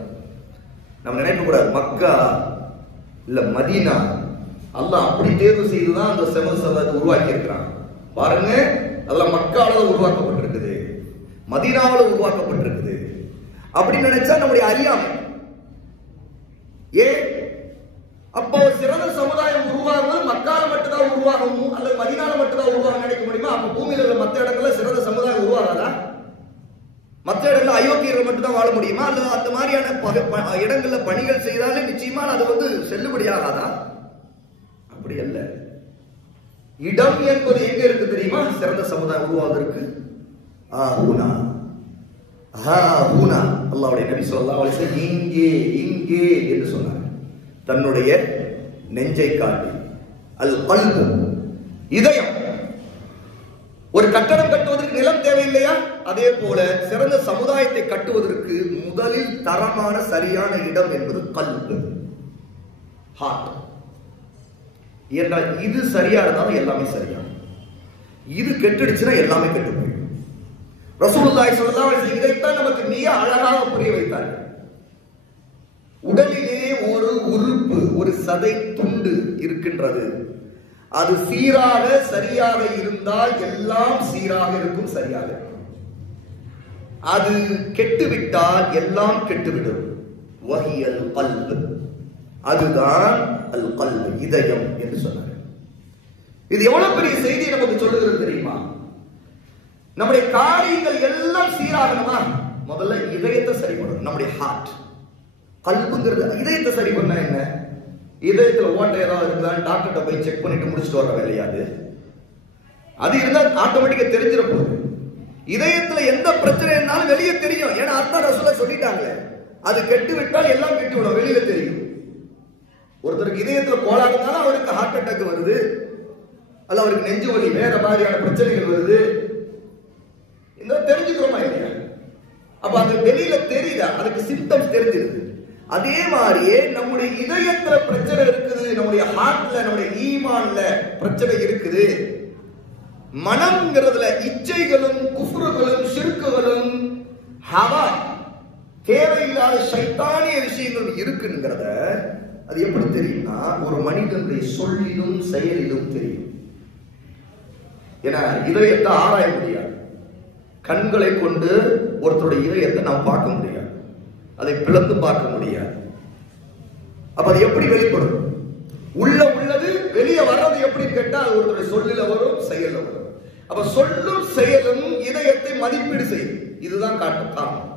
நம்ம நினைக்க கூடாது மக்கா இல்ல மதீனா, அல்லாஹ் அப்படி தேர்வு செய்துதான் அந்த சமுதாயத்தை உருவாக்கி இருக்கிறான். பாருங்க, அதெல்லாம் மக்கால உருவாக்கப்பட்டிருக்குது, மதீனாவில் உருவாக்கப்பட்டிருக்குது. அப்படி நினைச்சா நம்முடைய அறியாமை. ஏன் அப்போ சிறந்த சமுதாயம் உருவாகுவது மக்கால மட்டும்தான் உருவாகும் அல்லது மதீனால மட்டும்தான் உருவாகும் நினைக்க முடியுமா? அப்ப பூமியில உள்ள மற்ற இடங்கள்ல சிறந்த சமுதாயம் உருவாகாதா? மற்ற இடங்கள்ல அயோக்கியர்கள் மட்டும்தான் வாழ முடியுமா? அல்லது அந்த மாதிரியான இடங்கள்ல பணிகள் செய்தாலே நிச்சயமா அது செல்லுபடியாகாதா? அப்படி அல்ல. இடம் என்பது எங்க இருக்கு தெரியுமா? சிறந்த சமுதாயம் உருவாவதற்கு அல்லாஹ்வுடைய நபி ஸல்லல்லாஹு அலைஹி வஸல்லம் இங்கே என்று சொன்னார். தன்னுடைய நெஞ்சை காட்டி அல் கல்பு, இதயம். ஒரு கட்டடம் கட்டுவதற்கு நிலம் தேவையில்லையா? அதே போல சிறந்த சமுதாயத்தை கட்டுவதற்கு முதலில் தரமான சரியான இடம் என்பது கல்பு, ஹார்ட். இது சரியா இருந்தாலும் எல்லாமே சரியா, இது கெட்டுடுச்சுன்னா எல்லாமே கெட்டு போயிடும். ரசூலுல்லாஹி ஸல்லல்லாஹு அலைஹி வஸல்லம் இதைத்தான் நமக்கு மிக அழகாக புரிய வைத்தார்கள். உடலிலே ஒரு உறுப்பு, ஒரு சதை துண்டு இருக்கின்றது. அது சீராக சரியாக இருந்தால் எல்லாம் சீராக இருக்கும், சரியாக இருக்கும். அது கெட்டுவிட்டால் எல்லாம் கெட்டுவிடும். வஹியல் கல்பு, அதுதான் அல் கல்பு, இதயம் என்று சொன்னார். இது எவ்வளவு பெரிய செய்தி நமக்கு சொல்லுகிறது தெரியுமா? நம்முடைய காரியங்கள் எல்லாம் சீராகணுமா? முதல்ல இதயத்தை சரி பண்ணணும். நம்முடைய ஹார்ட், கல்புங்கிறது இதயத்தை சரி பண்ண என்ன? இதயத்துல ஓட்டை ஏதாவது இருக்குதான்னு டாக்டர்கிட்ட போய் செக் பண்ணிட்டு முடிச்சுட்டு வர வேலையாது? அது இருந்தா ஆட்டோமேட்டிக்கா தெரிஞ்சிட போகுது. இதயத்துல எந்த பிரச்சனை இருந்தாலும் வெளியே தெரியும். ஏன்னா அல்லாஹ் ரசூலுல்லாஹ் சொல்லிட்டாங்க, அது கெட்டு விட்டால் எல்லாம் கெட்டு விடும், வெளியில தெரியும். ஒருத்தருக்கு இதயத்துல கோளாறு இருந்தாலும் அவருக்கு ஹார்ட் அட்டாக் வருது, அல்ல அவருக்கு நெஞ்சு வலி, வேற மாதிரியான பிரச்சனைகள் வருது. இந்த தெரிஞ்சுக்கிறோமா இல்லையா? அப்ப அது வெளியில தெரியுதா? அதுக்கு சிம்டம்ஸ் தெரிஞ்சிருது. அதே மாதிரியே நம்முடைய இதயத்துல பிரச்சனை இருக்குது, நம்முடைய ஹார்ட்ல, நம்முடைய ஈமான்ல பிரச்சனை இருக்குது. மனம்ங்கிறதுல இச்சைகளும் குஃப்ருகளும் ஷிர்க்குகளும் ஹவா, தேவையில்லாத ஷைத்தானிய விஷயங்களும் இருக்குங்கிறத அது எப்படி தெரியும்னா ஒரு மனிதனுடைய சொல்லிலும் செயலிலும் தெரியும். ஏன்னா இதயத்தை ஆராய முடியாது. கண்களை கொண்டு ஒருத்தருடைய இதயத்தை நாம் பார்க்க முடியாது, அதை பிளந்து பார்க்க முடியாது. அப்ப அது எப்படி வெளிப்படும்? உள்ளது வெளியே வர்றது எப்படி கேட்டா அது ஒருத்தருடைய சொல்லில வரும், செயல்ல வரும். அப்ப சொல்லும் செயலும் இதயத்தை மதிப்பீடு செய்யும். இதுதான் காரணம்.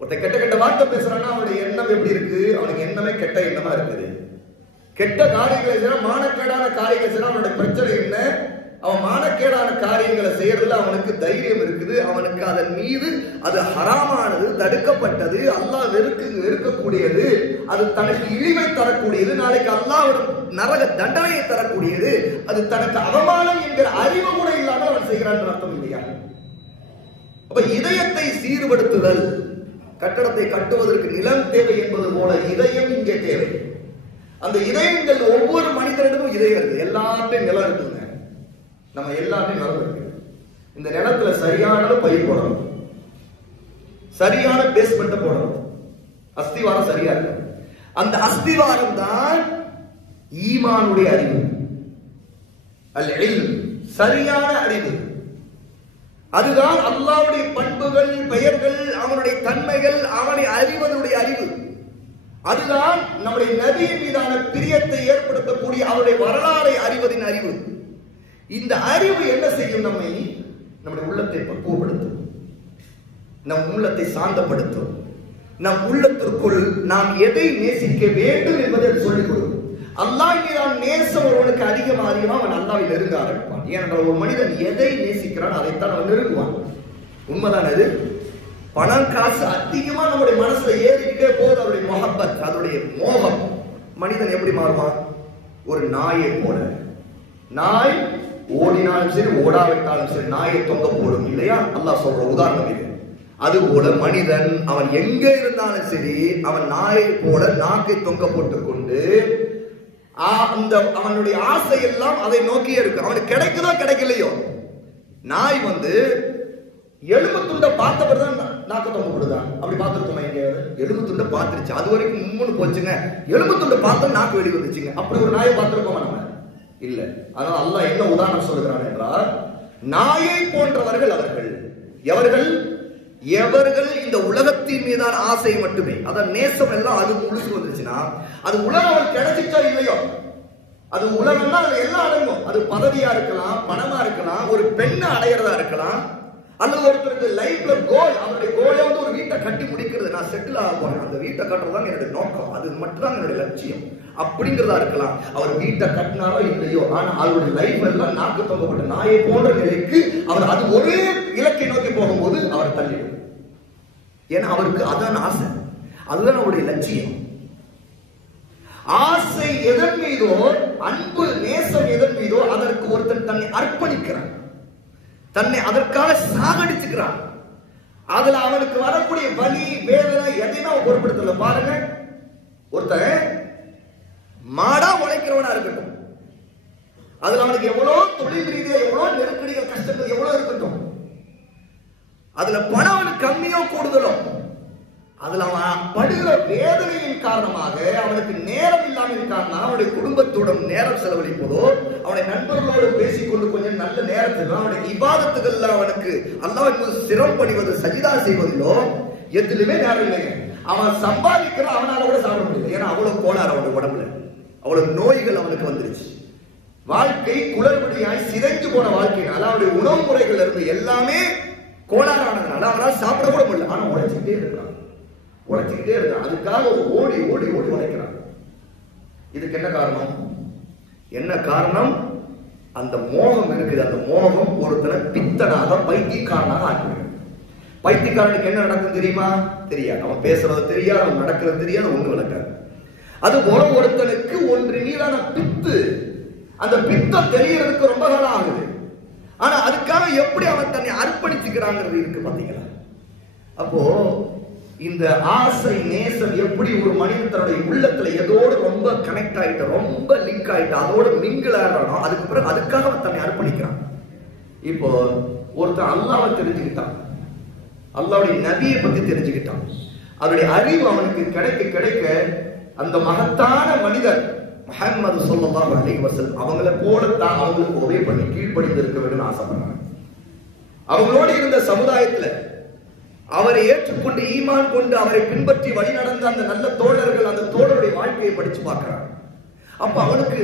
ஒருத்தர் கெட்ட கெட்ட வார்த்தை பேசுறான்னா அவனுடைய எண்ணம் எப்படி இருக்கு? அவனுக்கு எண்ணமே கெட்ட எண்ணமா இருக்குது. கெட்ட காரியங்களை செய்யறான், மானக்கேடான காரியங்களை செய்யறான். அவனுடைய பிரச்சனை என்ன? அவன் மானக்கேடான காரியங்களை செய்யறதுல அவனுக்கு தைரியம் இருக்குது. அவனுக்கு அதன் மீது அது ஹராமானது, தடுக்கப்பட்டது, அல்லாஹ் வெறுக்கக்கூடியது, அது தனக்கு இழிவை தரக்கூடியது, நாளைக்கு அல்லாஹ்விடம் நரக தண்டனையை தரக்கூடியது, அது தனக்கு அவமானம் என்கிற அறிவு கூட இல்லாமல் அவன் செய்கிறான் அர்த்தம் இல்லையா? அப்ப இதயத்தை சீர்படுத்துதல், கட்டடத்தை கட்டுவதற்கு நிலம் தேவை என்பது போல இதயம் இங்கே தேவை. அந்த இதயங்கள் ஒவ்வொரு மனிதனிடமும் இதயம் இருக்கு. எல்லாத்தையும் நிலம் இருக்குங்க. நம்ம எல்லாத்தையும் நிலம் இருக்கு. இந்த நிலத்துல சரியான பயிர் போடணும், சரியான பேஸ்மெண்ட் போடணும், அஸ்திவாரம் சரியா இருக்கு. அந்த அஸ்திவாரம் தான் ஈமானுடைய அறிவு, அல் இல்ம், சரியான அறிவு. அதுதான் அல்லாஹ்வுடைய பண்புகள், பெயர்கள், அவனுடைய தன்மைகள், அவனை அறிவதனுடைய அறிவு. அதுதான் நம்முடைய நபியின் மீதான பிரியத்தை ஏற்படுத்தக்கூடிய அவருடைய வரலாறை அறிவதின் அறிவு. இந்த அறிவு என்ன செய்யும்? நம்முடைய உள்ளத்தை பக்குவப்படுத்தும், நம் உள்ளத்தை சாந்தப்படுத்தும், நம் உள்ளத்திற்குள் நாம் எதை நேசிக்க வேண்டும் என்பதை சொல்லிக் கொடுக்கும். அல்லாஹ் மீதான நேசம் ஒருவனுக்கு அதிகமாக அவன் அல்லாஹ்வை நெருங்க ஆரம்பிப்பான். ஏனென்றால் ஒரு மனிதன் எதை நேசிக்கிறான் அதைத்தான் அவன் நெருங்குவான். உண்மைதான் அது. பணம் காசு அதிகமா நம்முடைய மனசுல ஏறிக்கிட்டே போது அவருடைய முஹப்பத், அதனுடைய மோகம், மனிதன் எப்படி மாறுவான்? ஒரு நாயை போல. நாய் ஓடினாலும் சரி ஓடாவிட்டாலும் சரி நாயை தொங்க போடும் இல்லையா? அல்லாஹ் சொல்ற உதாரணம் இது. அதுபோல மனிதன் அவன் எங்க இருந்தாலும் சரி அவன் நாயை போல நாக்கை தொங்க போட்டுக் கொண்டு அந்த அவனுடைய ஆசை எல்லாம் அதை நோக்கியே இருக்கு. அவனுக்கு கிடைக்குதோ கிடைக்கலையோ, நாய் எலும்பு துண்டை பார்த்தவர்தான் நாக்க தொங்க போடுதான். அப்படி பார்த்துருக்கோம் எங்க? எலும்பு துண்டை பார்த்துருச்சு, அது வரைக்கும் மும்முன்னு போச்சுங்க. எலும்பு துண்டை பார்த்தா நாக்கு வெளி வந்துச்சுங்க. அப்படி ஒரு நாயை பார்த்திருக்கோமா நம்ம? இல்ல. அதனால அல்லாஹ் என்ன உதாரணம் சொல்லுகிறான் என்றால், நாயை போன்றவர்கள் அவர்கள். எவர்கள் இந்த உலகத்தின் மீதான ஆசை மட்டுமே, அதான் நேசம் எல்லாம் அது முழுசு வந்துச்சுன்னா, அது உலகம் கிடைச்சிச்சா இல்லையோ, அது உலகம் தான், அது எல்லாம் அடங்கும். அது பதவியா இருக்கலாம், பணமா இருக்கலாம், ஒரு பெண்ணை அடையிறதா இருக்கலாம், அல்லது ஒருத்தருக்கு லைஃப்ல கோல், அவருடைய கோலே ஒரு வீட்டை கட்டி முடிக்கிறது. நான் செட்டில் ஆக போறேன், அந்த வீட்டை கட்டுறதுதான் என்னுடைய நோக்கம், அது மட்டும் தான் என்னுடைய லட்சியம் அப்படிங்கிறதா இருக்கலாம். அவர் வீட்டை கட்டினாரோ இல்லையோ, ஆனா அவருடைய லைஃப் எல்லாம் நாக்கு தொங்கப்பட்ட நாயை போன்ற நிலைக்கு அவர் அது ஒரே இலக்கை நோக்கி போகும்போது அவர் தள்ளிடும். ஏன்னா அவருக்கு அதான் ஆசை, அதுதான் அவருடைய லட்சியம். ஆசை எதன் மீதோ, அன்பு நேசம் எதன் மீதோ அதற்கு ஒருத்தன் தன்னை அர்ப்பணிக்கிறான், தன்னை அதற்காக சாகடிச்சுக்கிறான். அதுல அவனுக்கு வரக்கூடிய வலி வேதனை எதையுமே அவன் பொருட்படுத்தல. பாருங்க, ஒருத்தன் மாடா உழைக்கிறவனா இருக்கட்டும், அதுல அவனுக்கு எவ்வளவு தொழில் ரீதியா எவ்வளவு நெருக்கடிகள் கஷ்டங்கள் எவ்வளவு இருக்கட்டும், அதுல பணம் அவனுக்கு கம்மியோ கூடுதலோ, அதுல அவன் படுகிற வேதனையின் காரணமாக அவனுக்கு நேரம் இல்லாமல் காரணம் அவனுடைய குடும்பத்துடன் நேரம் செலவழிப்பதோ, அவனுடைய நண்பர்களோடு பேசிக்கொண்டு கொஞ்சம் நல்ல நேரத்தில் அவனுடைய இபாதத்துகள்ல அவனுக்கு அல்லாஹ்வுக்கு சிரம் பணிவது சஜிதா செய்வதிலோ எதுலுமே நேரம் இல்லைங்க. அவன் சம்பாதிக்கிற அவனால கூட சாப்பிட முடியல. ஏன்னா அவ்வளவு கோளாறு அவனுடைய உடம்புல, அவ்வளவு நோய்கள் அவனுக்கு வந்துருச்சு. வாழ்க்கை குளறுபடியாய் சிதைந்து போன வாழ்க்கையினால அவனுடைய உணவு முறைகள் இருந்து எல்லாமே கோளாறானதுனால அவனால் சாப்பிட கூட முடியல. ஆனா உழைச்சிக்கிட்டே இருக்கான். அதுக்காக ஓடி ஓடி ஓடி உழைக்கிறான். இதுக்கு என்ன காரணம்? என்ன காரணம்? அந்த மோகம் இருக்குது. அந்த மோகம் ஒருத்தனை பித்தனாக பைத்தியக்காரனாக ஆக்குது. பைத்தியக்காரனுக்கு என்ன நடக்கும் தெரியுமா? தெரியாது. அவன் பேசுறது தெரியாது, அவன் நடக்கிறது தெரியாது, ஒண்ணு விளக்காது. அது போல ஒருத்தனுக்கு ஒன்று மீதான பித்து, அந்த பித்தம் தெரியறதுக்கு ரொம்ப காலம் ஆகுது. ஆனா அதுக்காக எப்படி அவன் தன்னை அர்ப்பணிச்சுக்கிறாங்கிறது இருக்கு பாத்தீங்களா? அப்போ இந்த ஆசை நேசம் எப்படி ஒரு மனிதன் தன்னுடைய உள்ளத்துல எதோடு ரொம்ப கனெக்ட் ஆயிட்ட, ரொம்ப லிங்க் ஆயிட்ட, அதோட மிங்கிள் ஆடுறானோ அதுக்கு பிறகு அதுக்காக அவன் தன்னை அர்ப்பணிக்கிறான். இப்போ ஒருத்தன் அல்லாஹ்வை தெரிஞ்சுக்கிட்டான், அல்லாஹ்வுடைய நபியை பத்தி தெரிஞ்சுக்கிட்டான், அவருடைய அறிவு அவனுக்கு கிடைக்க கிடைக்க அந்த மகத்தான மனிதர் முஹம்மது ஸல்லல்லாஹு அலைஹி வஸல்லம் அவங்களை போலத்தான் அவங்களுக்கு ஒரே பண்ணி கீழ்ப்படிந்து இருக்க வேண்டும் ஆசைப்படுறாங்க. அவங்களோடு இருந்த சமுதாயத்துல அவரை ஏற்றுக்கொண்டு ஈமான் கொண்டு அவரை பின்பற்றி வழி நடந்த அந்த நல்ல தோழர்கள், அந்த தோழருடைய வாழ்க்கையை படிச்சு பார்க்கிறார். அப்ப அவனுக்கு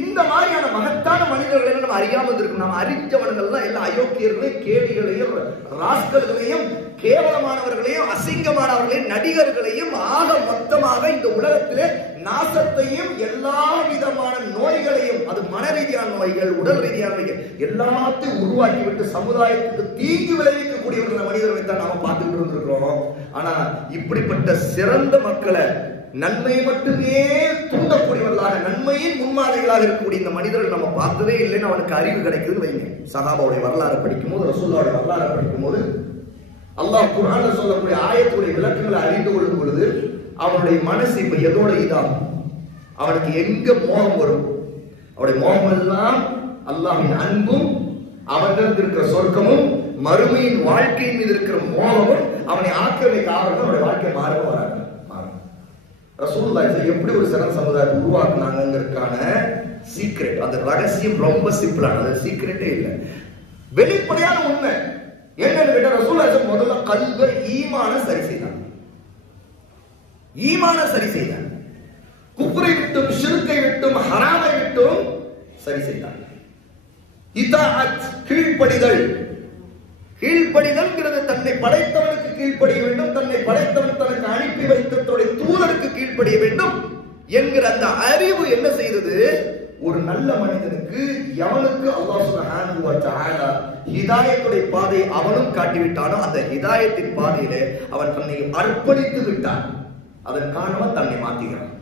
இந்த மாதிரியான மகத்தான மனிதர்களை நம்ம அறியாமல் இருக்கும். நம்ம அறிஞ்சவர்கள் தான் எல்லாம் அயோக்கியர்களையும் கேடிகளையும் ராஸ்கல்களையும் கேவலமானவர்களையும் அசிங்கமானவர்களையும் நடிகர்களையும் ஆக மொத்தமாக இந்த உலகத்திலே நாசத்தையும் எல்லா விதமான நோய்களையும், அது மன ரீதியான நோய்கள், உடல் ரீதியான நோய்கள் எல்லாத்தையும் உருவாக்கிவிட்டு சமுதாயத்துக்கு தீங்கு விளைவிக்கக்கூடியவர்கள் மனிதர்களை தான் நாம பார்த்துட்டு இருந்திருக்கிறோம். ஆனா இப்படிப்பட்ட சிறந்த மக்களை, நன்மை மட்டுமே தூண்டக்கூடியவர்களாக, நன்மையின் முன்மாதிரிகளாக இருக்கக்கூடிய இந்த மனிதர்கள் நம்ம பார்த்ததே இல்லைன்னு அவனுக்கு அறிவு கிடைக்குதுன்னு வைங்க. சஹாபாவுடைய வரலாறு படிக்கும் போது, ரசூலுல்லாஹ்வுடைய வரலாறு படிக்கும் போது, அல்லாஹ் குர்ஆன்ல சொல்லக்கூடிய ஆயத்துடைய விளக்கங்களை அறிந்து கொள்ளும் பொழுது அவனுடைய மனசு இப்ப எதோட இதாகும்? அவனுக்கு எங்க மோகம் வரும்? அவருடைய மோகம் எல்லாம் அல்லாஹ்வின் அன்பும் அவனிடம் இருக்கிற சொர்க்கமும் மறுமையின் வாழ்க்கையின் மீது இருக்கிற மோகமும் அவனை ஆக்கிரமிக்க ஆரம்பித்து அவருடைய வாழ்க்கை மாறவும் வராது. ரசூலுல்லாஹ் எப்படி ஒரு சிறந்த சமுதாயத்தை உருவாக்குனாங்கிறதுக்கான சீக்ரெட், அந்த ரகசியம் ரொம்ப சிம்பிளானது, சீக்ரெட்டே இல்லை, வெளிப்படையான உண்மை என்னன்னு கேட்டா, ரசூலுல்லாஹ் முதல்ல கல்வை ஈமான சரி செய்தாங்க. ஈமான சரி செய்தாங்க, குஃப்ரை விட்டும் ஷிர்க்கை விட்டும் ஹராமை விட்டும் சரி செய்தாங்க. இதாஅத் கீழ்ப்படிதல், கீழ்ப்படிதல்ங்கிறது தன்னை படைத்தவனுக்கு கீழ்ப்படிய வேண்டும், தன்னை படைத்தவன் தனக்கு அனுப்பி வைத்தவனுடைய தூதருக்கு கீழ்ப்படிய வேண்டும் என்கிற அந்த அறிவு என்ன செய்தது? ஒரு நல்ல மனிதனுக்கு எவனுக்கு அல்லாஹ் சுப்ஹானஹு வ தஆலா ஹிதாயத்துடைய பாதை அவனும் காட்டிவிட்டானோ அந்த ஹிதாயத்தின் பாதையிலே அவன் தன்னை அர்ப்பணித்து விட்டான். அதன் காரணமா தன்னை மாத்திக்கிறான்.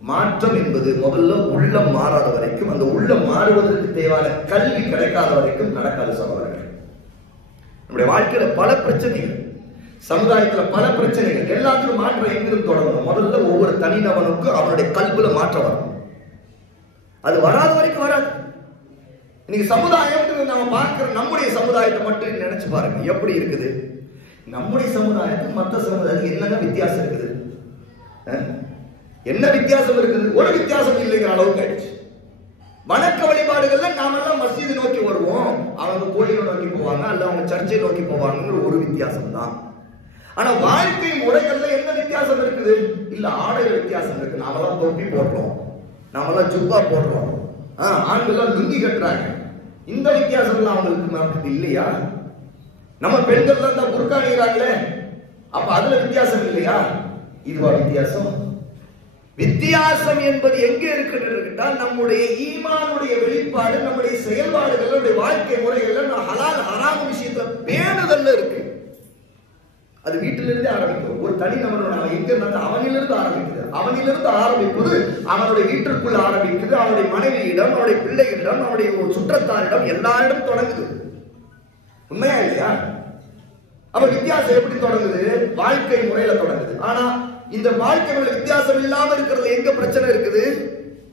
மாற்றம் என்பது முதல்ல உள்ளம் மாறாத வரைக்கும், அந்த உள்ளம் மாறுவதற்கு தேவையான கல்வி கிடைக்காத வரைக்கும் நடக்காது சகோதரர்கள். நம்முடைய வாழ்க்கையில பல பிரச்சனைகள், சமுதாயத்துல பல பிரச்சனைகள், எல்லாத்திலும் மாற்றம் எங்கிருந்து தொடங்கணும்? முதல்ல ஒவ்வொரு தனிநபனுக்கும் அவனுடைய கல்வியில மாற்றம் வரும். அது வராத வரைக்கும் வராது. இன்னைக்கு சமுதாயம் நம்ம பார்க்கிற நம்முடைய சமுதாயத்தை மட்டும் நினைச்சு பாருங்க, எப்படி இருக்குது? நம்முடைய சமுதாயத்துக்கு மற்ற சமுதாயத்துக்கு என்னங்க வித்தியாசம் இருக்குது? என்ன வித்தியாசம் இருக்குது? ஒரு வித்தியாசம் இல்லைங்கிற அளவுக்கு ஆயிடுச்சு. வணக்க வழிபாடுகள்ல நாமெல்லாம் மஸ்ஜிதை நோக்கி வருவோம், அவங்க கோயிலை நோக்கி போவாங்க, அல்ல அவங்க சர்ச்சை நோக்கி போவாங்கிற ஒரு வித்தியாசம் தான். ஆனா வாழ்க்கை முறைகள்ல என்ன வித்தியாசம் இருக்குது? இல்ல ஆடைகள் வித்தியாசம் இருக்கு. நாமெல்லாம் தொப்பி போடுறோம், நாமெல்லாம் ஜுப்பா போடுறோம், ஆண்கள் லுங்கி கட்டுறாங்க. இந்த வித்தியாசம் அவங்களுக்கு இல்லையா? நம்ம பெண்கள் தான் புர்கா அணிகிறாங்களே, அப்ப அதுல வித்தியாசம் இல்லையா? இதுவா வித்தியாசம்? வித்தியாசம் என்பது எங்கே இருக்கிறது? நம்முடைய ஈமானுடைய வெளிப்பாடு, நம்முடைய செயல்பாடுகள், நம்முடைய வாழ்க்கை முறைகள், ஹலால் ஹராம் விஷயத்துல பேணுதல்ல இருக்கு. அது வீட்டிலிருந்தே ஆரம்பிக்கும். ஒரு தனி நபரோட அவன் எங்க இருந்தாலும் அவனிலிருந்து ஆரம்பிக்குது. அவனிலிருந்து ஆரம்பிப்பது அவனுடைய வீட்டிற்குள்ள ஆரம்பிக்குது. அவனுடைய மனைவியிடம், அவனுடைய பிள்ளைகளிடம், அவனுடைய சுற்றத்தாரிடம், எல்லாரிடம் தொடங்குது. உண்மையா இல்லையா? அப்ப வித்தியாசம் எப்படி தொடங்குது? வாழ்க்கை முறையில தொடங்குது. ஆனா இந்த வாழ்க்கை முறையில வித்தியாசம் இல்லாம இருக்கிறது எங்க பிரச்சனை இருக்குது?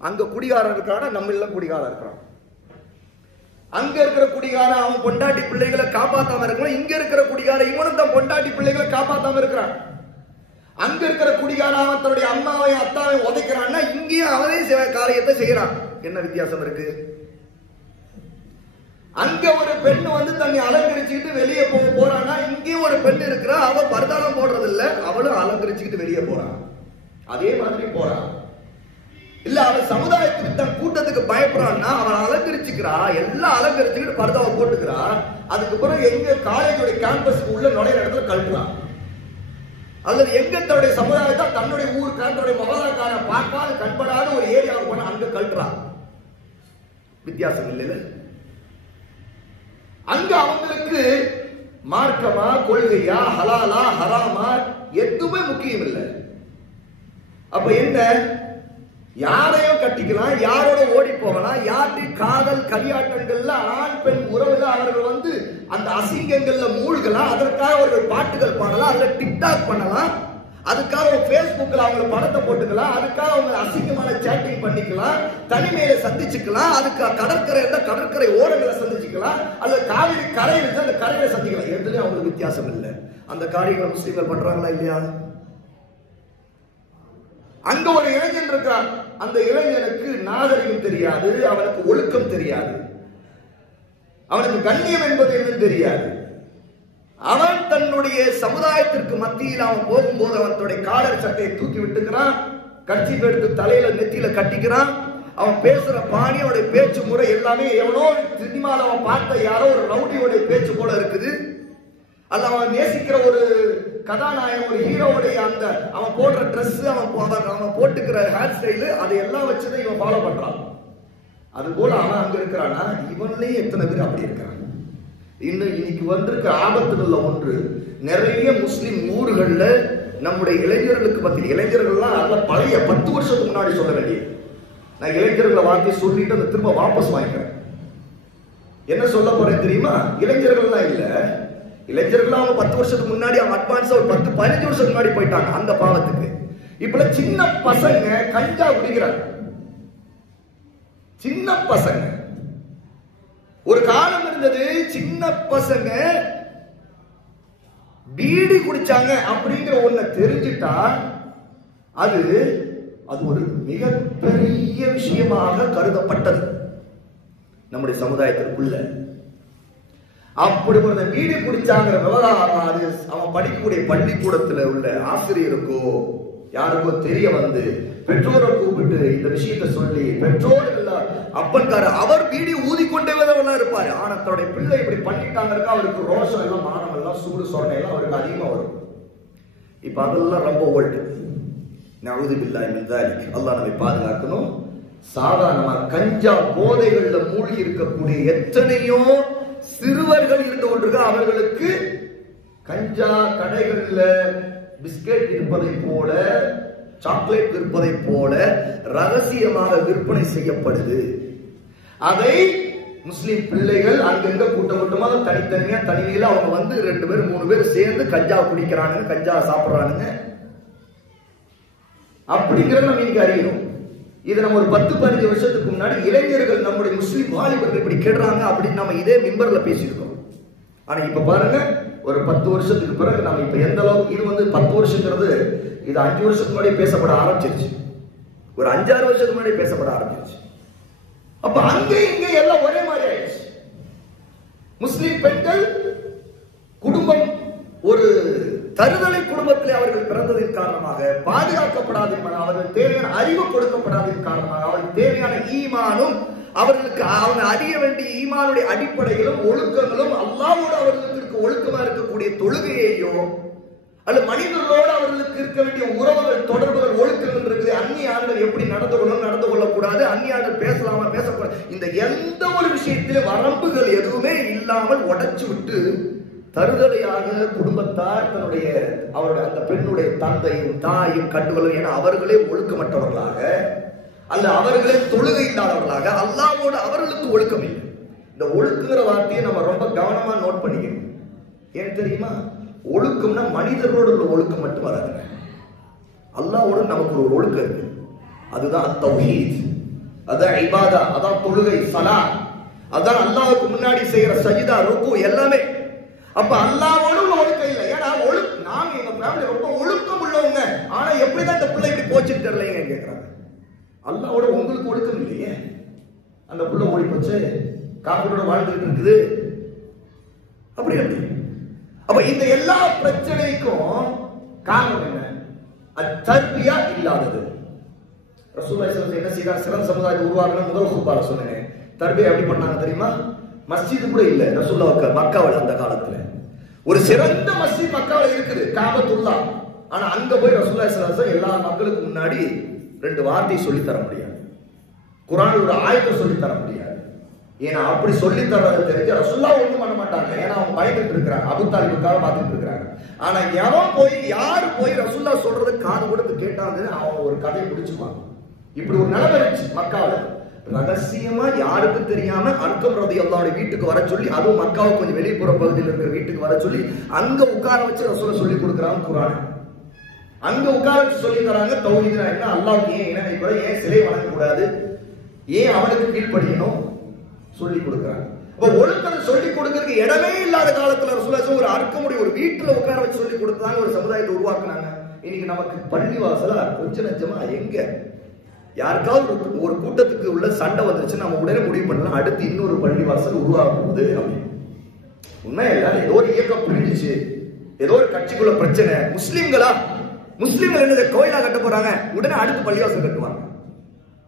அங்க குடிகாரன் இருக்கானா, நம்ம இல்ல குடிகாரன் இருக்கிறான். அங்க இருக்கிற குடிகாரன் அவன் பொண்டாட்டி பிள்ளைகளை காப்பாத்தாம இருக்கான். இங்க இருக்கிற குடிகாரன் இவனும் தான் பொண்டாட்டி பிள்ளைகளை காப்பாத்தாம இருக்கிறான். அங்க இருக்கிற குடிகாரன் அவன் தன்னுடைய அம்மாவையும் அத்தாவையும் உதைக்கிறான்னா, இங்கேயும் அவனே காரியத்தை செய்யறான். என்ன வித்தியாசம் இருக்கு? அங்க ஒரு பெண்ணு தன்னை அலங்கரிச்சுக்கிட்டு வெளியே போறான்னா, இங்கேயும் ஒரு பெண் இருக்கிறா, அவ பர்தாலம் போடுறது இல்ல, அவளும் அலங்கரிச்சுக்கிட்டு வெளியே போறான். அதே மாதிரி போறான். இல்ல அவன் சமுதாயத்துக்கு தன் கூட்டத்துக்கு பயப்படுறான்னா, அவன் அலங்கரிச்சுக்கிறா, எல்லாம் அலங்கரிச்சுக்கிட்டு பர்தாவை போட்டுக்கிறா. அதுக்கப்புறம் எங்க காலேஜோட கேம்பஸ்க்கு உள்ள நுழைய இடத்துல கழட்டுறான். அல்லது எங்க தன்னுடைய சமுதாயத்தை தன்னுடைய ஊருக்கான தன்னுடைய மகளாக்கான பார்க்காத கண்படாத ஒரு ஏரியாவுக்கு போனா அங்க கழட்டுறான். வித்தியாசம் இல்லைல்ல? அங்க அவங்களுக்கு மார்க்கமா, கொள்கையா, ஹலாலா, ஹராமா எதுவுமே முக்கியம் இல்லை. அப்ப என்ன? யாரையும் கட்டிக்கலாம், யாரோட ஓடி போகலாம், யார்கிட்ட காதல் கலியாட்டங்கள்ல ஆண் பெண் உறவுல அவர்கள் அந்த அசிங்கங்கள்ல மூழ்கலாம். அதற்காக அவர்கள் பாட்டுகள் பாடலாம், அதுல டிக்டாக் பண்ணலாம், அதுக்காக பேஸ்புக்ல அவங்க படத்தை போட்டுக்கலாம், அதுக்காக அவங்க அசிங்கமான சேட்டிங் பண்ணிக்கலாம், தனிமையில சந்திச்சுக்கலாம், அதுக்கு கடற்கரை ஓரங்களை சந்திச்சுக்கலாம், அல்லது காவிரி கரை இருக்கு அந்த கரையில சந்திக்கலாம். எதுலயும் அவங்களுக்கு வித்தியாசம் இல்லை. அந்த காரியங்களை முஸ்லீம்கள் பண்றாங்களா இல்லையா? அங்க ஒரு இளைஞன் இருக்கான். அந்த இளைஞனுக்கு நாகரிகம் தெரியாது, அவனுக்கு ஒழுக்கம் தெரியாது, அவனுக்கு கண்ணியம் என்பது என்னன்னு தெரியாது. அவன் தன்னுடைய சமுதாயத்திற்கு மத்தியில் அவன் போகும்போது அவன் தன்னுடைய காலர் சட்டையை தூக்கி விட்டுக்கிறான், கட்சி எடுத்து தலையில நெத்தியில கட்டிக்கிறான். அவன் பேசுற பாணி, அவனுடைய பேச்சு முறை எல்லாமே எவனோ சினிமால அவன் பார்த்த யாரோ ஒரு ரவுடியோடைய பேச்சு போல இருக்குது. அல்ல அவன் நேசிக்கிற ஒரு கதாநாயகன், ஒரு ஹீரோவுடைய அந்த அவன் போடுற ட்ரெஸ், அவன் போட்டுக்கிற ஹேர் ஸ்டைலு, அதையெல்லாம் வச்சுதான் இவன் ஃபாலோ பண்றான். அது போல அவன் அங்க இருக்கிறானா, இவன்லயே எத்தனை பேர் அப்படி இருக்கிறான். இன்னும் இன்னைக்கு வந்திருக்க ஆபத்துகள்ல ஒன்று, நிறைய முஸ்லிம் ஊர்கள்ல நம்முடைய இளைஞர்களுக்கு பத்தி, இளைஞர்கள்லாம் நல்ல பழைய 10 வருஷத்துக்கு முன்னாடி சொல்ல வேண்டிய, நான் இளைஞர்களை வார்த்தை சொல்லிட்டு அந்த திரும்ப வாபஸ் வாங்கிக்கிறேன். என்ன சொல்ல போறேன் தெரியுமா? இளைஞர்கள்லாம் இல்ல, இளைஞர்கள் அவங்க 10 வருஷத்துக்கு முன்னாடி அவங்க அட்வான்ஸா ஒரு 10-15 வருஷத்துக்கு முன்னாடி போயிட்டாங்க அந்த பாவத்துக்கு. இப்ப சின்ன பசங்க கஞ்சா குடிக்கிறாங்க. சின்ன பசங்க, ஒரு காலம் இருந்தது சின்ன பசங்க பீடி குடிச்சாங்க அப்படிங்கிற ஒண்ண தெரிஞ்சுட்டா அது ஒரு மிகப்பெரிய விஷயமாக கருதப்பட்டது நம்முடைய சமுதாயத்திற்குள்ள. அப்படி ஒரு பீடி குடிச்சாங்கிற விவகாரம் அது அவன் படிக்கக்கூடிய பள்ளிக்கூடத்துல உள்ள ஆசிரியருக்கோ யாருக்கோ தெரிய வந்து பெற்றோரை கூப்பிட்டு இந்த விஷயத்தை சொல்லி, பெற்றோர் அப்பன்கார அவர் பீடி ஊதிக்கொண்டே இருப்பாரு. ஆனா தன்னுடைய பிள்ளை இப்படி பண்ணிட்டாங்க, அவருக்கு ரோஷம் எல்லாம், மானம் எல்லாம், சூடு சொரணை எல்லாம் அவருக்கு அதிகமா வரும். இப்ப அதெல்லாம் ரொம்ப ஓல்டு. நஊது பில்லாஹி மின் ஸாலிக். அல்லாஹ் நம்மை பாதுகாக்கணும். சாதாரணமா கஞ்சா போதைகள்ல மூழ்கி இருக்கக்கூடிய எத்தனையோ சிறுவர்கள் இருந்து கொண்டிருக்க, அவர்களுக்கு கஞ்சா கடைகள்ல பிஸ்கெட் இருப்பதை போல, சாக்லேட் விற்பதை போல ரகசியமாக விற்பனை செய்யப்படுது. அதை முஸ்லிம் பிள்ளைகள் அங்கங்க கூட்டம் கூட்டமாக தனித்தனியா தனிமையில அவங்க வந்து 2 பேர் 3 பேர் சேர்ந்து கஞ்சா குடிக்கிறானுங்க, கஞ்சா சாப்பிடுறானுங்க. அப்படிங்கிறத நம்ம இங்க அறியணும். இது நம்ம ஒரு 10-15 வருஷத்துக்கு முன்னாடி இளைஞர்கள் நம்முடைய முஸ்லிம் வாலிபர்கள் இப்படி கேடுறாங்க அப்படின்னு நம்ம இதே மிம்பர்ல பேசியிருக்கோம். ஆனா இப்ப பாருங்க, ஒரு 10 வருஷத்துக்கு பிறகு நம்ம இப்ப எந்த அளவுக்கு, இது வந்து 10 வருஷங்கிறது இது 5 வருஷத்துக்கு முன்னாடி பேசப்பட ஆரம்பிச்சிருச்சு, ஒரு 5-6 வருஷத்துக்கு முன்னாடி பேசப்பட ஆரம்பிச்சிருச்சு. அப்ப அங்கே இங்கே எல்லாம் ஒரே மாதிரி ஆயிடுச்சு. முஸ்லிம் பெண்கள் குடும்பம் ஒரு தருதலை குடும்பத்தில் அவர்கள் பிறந்ததின் காரணமாக, பாதுகாக்கப்படாத அவர்கள் தேவையான அறிவு கொடுக்கப்படாதன் காரணமாக, அவர்கள் தேவையான ஈமானும் அவர்களுக்கு அவங்க அறிய வேண்டிய ஈமானுடைய அடிப்படையிலும் ஒழுக்கங்களும் அல்லாஹ்வோடு அவர்களுக்கு ஒழுக்கமா இருக்கக்கூடிய தொழுகையையோ அல்ல மனிதர்களோடு அவர்களுக்கு இருக்க வேண்டிய உறவுகள் தொடர்புகள் ஒழுக்கங்கள் இருக்குது. அந்நிய ஆண்கள் எப்படி நடந்து கொள்ளணும், நடந்து கொள்ளக்கூடாது, அந்நிய ஆண்கள் பேசலாமா பேசக்கூடாது, இந்த எந்த ஒரு விஷயத்திலும் வரம்புகள் எதுவுமே இல்லாமல் உடைச்சு விட்டு தருதலையாக குடும்பத்தார் தன்னுடைய அவருடைய அந்த பெண்ணுடைய தந்தையும் தாயும் கண்டுகொள்ளும். ஏன்னா அவர்களே ஒழுக்கமற்றவர்களாக அல்ல அவர்களே தொழுகை இல்லாதவர்களாக அல்லாஹ்வோடு அவர்களுக்கு ஒழுக்கம் இல்லை. இந்த ஒழுக்குங்கிற வார்த்தையை நம்ம ரொம்ப கவனமா நோட் பண்ணிக்கணும். ஏன் தெரியுமா? ஒழுக்கம்னா மனிதர்களோடு உள்ள ஒழுக்கம் மட்டும் வராதுங்க, அல்லாஹ்வோடு நமக்கு ஒரு ஒழுக்கம் இருக்கு. அதுதான் தௌஹீத், அதான் இபாதா, அதான் தொழுகை, ஸலாத், அதான் அல்லாஹ்வுக்கு முன்னாடி செய்யற சஜிதா, ருக்கு எல்லாமே. அப்ப அல்லாஹ்வோடு உள்ள ஒழுக்கம் இல்லை. ஏன்னா நாங்க எங்க ஃபேமிலி ரொம்ப ஒழுக்கம் உள்ளவங்க, ஆனா எப்படிதான் இந்த பிள்ளை இப்படி போச்சுன்னு தெரியலைங்க கேட்கிறாங்க. அல்லாஹ்வோட உங்களுக்கு ஒழுக்கம் இல்லையே, அந்த பிள்ளை ஓடி போச்சு, காப்பீடோட வாழ்ந்துட்டு இருக்குது, அப்படி எப்படி? அப்ப இந்த எல்லா பிரச்சனைக்கும் காரணம் என்ன? தர்பியா இல்லாதது. ரசூலுல்லாஹி ஸல்லல்லாஹு அலைஹி வஸல்லம் என்ன செய்தார்? சிறந்த சமுதாயத்தை உருவாக்கணும். முதல் குர்பால சொன்னேன். தர்பியா எப்படி பண்ணாங்க தெரியுமா? மஸ்ஜித் கூட இல்ல ரசூலுல்லாஹ்வுக்கு மக்காவுல. அந்த காலத்துல ஒரு சிறந்த மஸ்ஜித் மக்காவுல இருக்குது, காபத்துல்லாஹ். ஆனா அங்க போய் ரசூலுல்லாஹி ஸல்லல்லாஹு அலைஹி வஸல்லம் எல்லா மக்களுக்கு முன்னாடி 2 வார்த்தை சொல்லி தர முடியாது, குர்ஆன்ல ஒரு ஆயத்தை சொல்லி தர முடியாது. ஏன்னா அப்படி சொல்லி தர்றதை தெரிஞ்ச ரசூலுல்லாஹ் ஒண்ணும் பண்ண மாட்டாங்க. ஏன்னா அவங்க பயந்துட்டு இருக்கிறாங்க, அபூ தாலிபுக்காக பார்த்துட்டு இருக்கிறாங்க. ஆனா எவன் போய் யாரு போய் ரசூலுல்லாஹ் சொல்றது காது கொடுத்து கேட்டாங்க, அவன் ஒரு கதையை முடிச்சுப்பாங்க. இப்படி ஒரு நிலைமை இருந்துச்சு மக்காவுல. ரகசியமா யாருக்கு தெரியாம அர்க்கம் ரலியல்லாஹு அன்ஹு வீட்டுக்கு வர சொல்லி, அதுவும் மக்காவுக்கு கொஞ்சம் வெளிப்புற பகுதியில் இருக்கிற வீட்டுக்கு வர சொல்லி அங்க உட்கார வச்சு ரசூலுல்லாஹ் சொல்லி கொடுக்குறாங்க குர்ஆன். அங்க உட்கார வச்சு சொல்லி தராங்க தௌஹீத்னா என்ன, அல்லாஹ்வுக்கு ஏன் இணை வைக்கக்கூடாது, ஏன் சிலை வணங்க கூடாது, ஏன் அவனுக்கு கீழ்ப்படியணும் சொல்லி கொடுக்குறாங்க. இப்ப ஒழுக்கத்தை சொல்லி கொடுக்கறதுக்கு இடமே இல்லாத காலத்துல ரசூலுல்லாஹ் ஒரு அர்க்கமுடைய ஒரு வீட்டுல உட்கார வச்சு சொல்லி கொடுத்தாங்க, ஒரு சமுதாயத்தை உருவாக்குனாங்க. இன்னைக்கு நமக்கு பள்ளிவாசல கொஞ்சம் நெஞ்சமா எங்க யாருக்காவது ஒரு கூட்டத்துக்கு உள்ள சண்டை வந்துருச்சு, நம்ம உடனே முடிவு பண்ணலாம் அடுத்து இன்னொரு பள்ளிவாசல் உருவாக போகுது அப்படின்னு. உண்மை இல்ல, ஏதோ ஒரு இயக்கம் பிரிஞ்சிச்சு, ஏதோ ஒரு கட்சிக்குள்ள பிரச்சனை, முஸ்லிம்கள் என்னது கோயிலா கட்ட போறாங்க, உடனே அடுத்து பள்ளிவாசல் கட்டுவாங்க,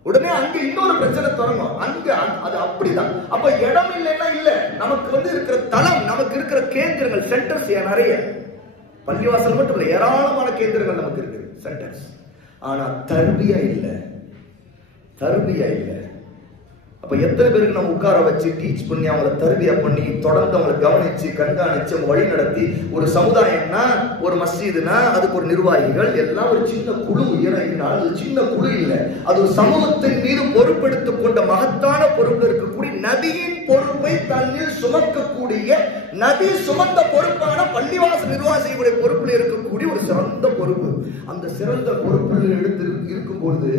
உடனே அங்க இன்னொரு பிரச்சனை தொடங்கும். அங்க அது அப்படிதான். அப்ப இடம் இல்லைன்னா இல்ல, நமக்கு வந்து இருக்கிற தளம், நமக்கு இருக்கிற கேந்திரங்கள், சென்டர்ஸ் நிறைய, பள்ளிவாசல் மட்டும் இல்ல ஏராளமான கேந்திரங்கள் நமக்கு இருக்கு, சென்டர்ஸ். ஆனா தர்பியா இல்ல. அப்ப எத்தனை பேருக்கு நம்ம உட்கார வச்சு டீச் பண்ணி அவங்களை தர்பியா பண்ணி தொடர்ந்து அவங்களை கவனிச்சு கண்காணிச்சு அவங்க வழி நடத்தி, ஒரு சமுதாயம்னா ஒரு மஸ்ஜிதுனா அதுக்கு ஒரு நிர்வாகிகள் எல்லாம் ஒரு சின்ன குழு. அது சின்ன குழு இல்ல, அது ஒரு சமூகத்தின் மீது பொறுப்பெடுத்துக் கொண்ட மகத்தான பொறுப்பு இருக்கக்கூடிய நபியின் பொறுப்பை தன்னில் சுமக்கக்கூடிய, நபி சுமந்த பொறுப்பான பள்ளிவாசல் நிர்வாகம் செய்யக்கூடிய பொறுப்பில் இருக்கக்கூடிய ஒரு சிறந்த பொறுப்பு. அந்த சிறந்த பொறுப்பில் எடுத்து இருக்கும்போது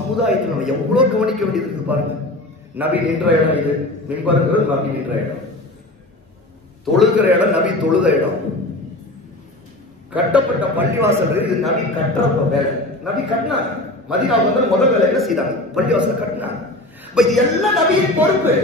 சமுதாயத்தில் நம்ம எவ்வளவு கவனிக்க வேண்டியது இருக்கு பாருங்க. நபி நின்ற இடம் இது, மிம்பர்ங்கிறது நபி நின்ற இடம், தொழுகிற இடம் நபி தொழுத இடம், கட்டப்பட்ட பள்ளிவாசல் இது நபி கட்டுற வேலை. நபி கட்டினாங்க, மதீனாவுக்கு வந்து முதல் வேலை என்ன செய்தாங்க, பள்ளிவாசல் கட்டினாங்க. இது எல்லாம் நபியின் பொறுப்பு.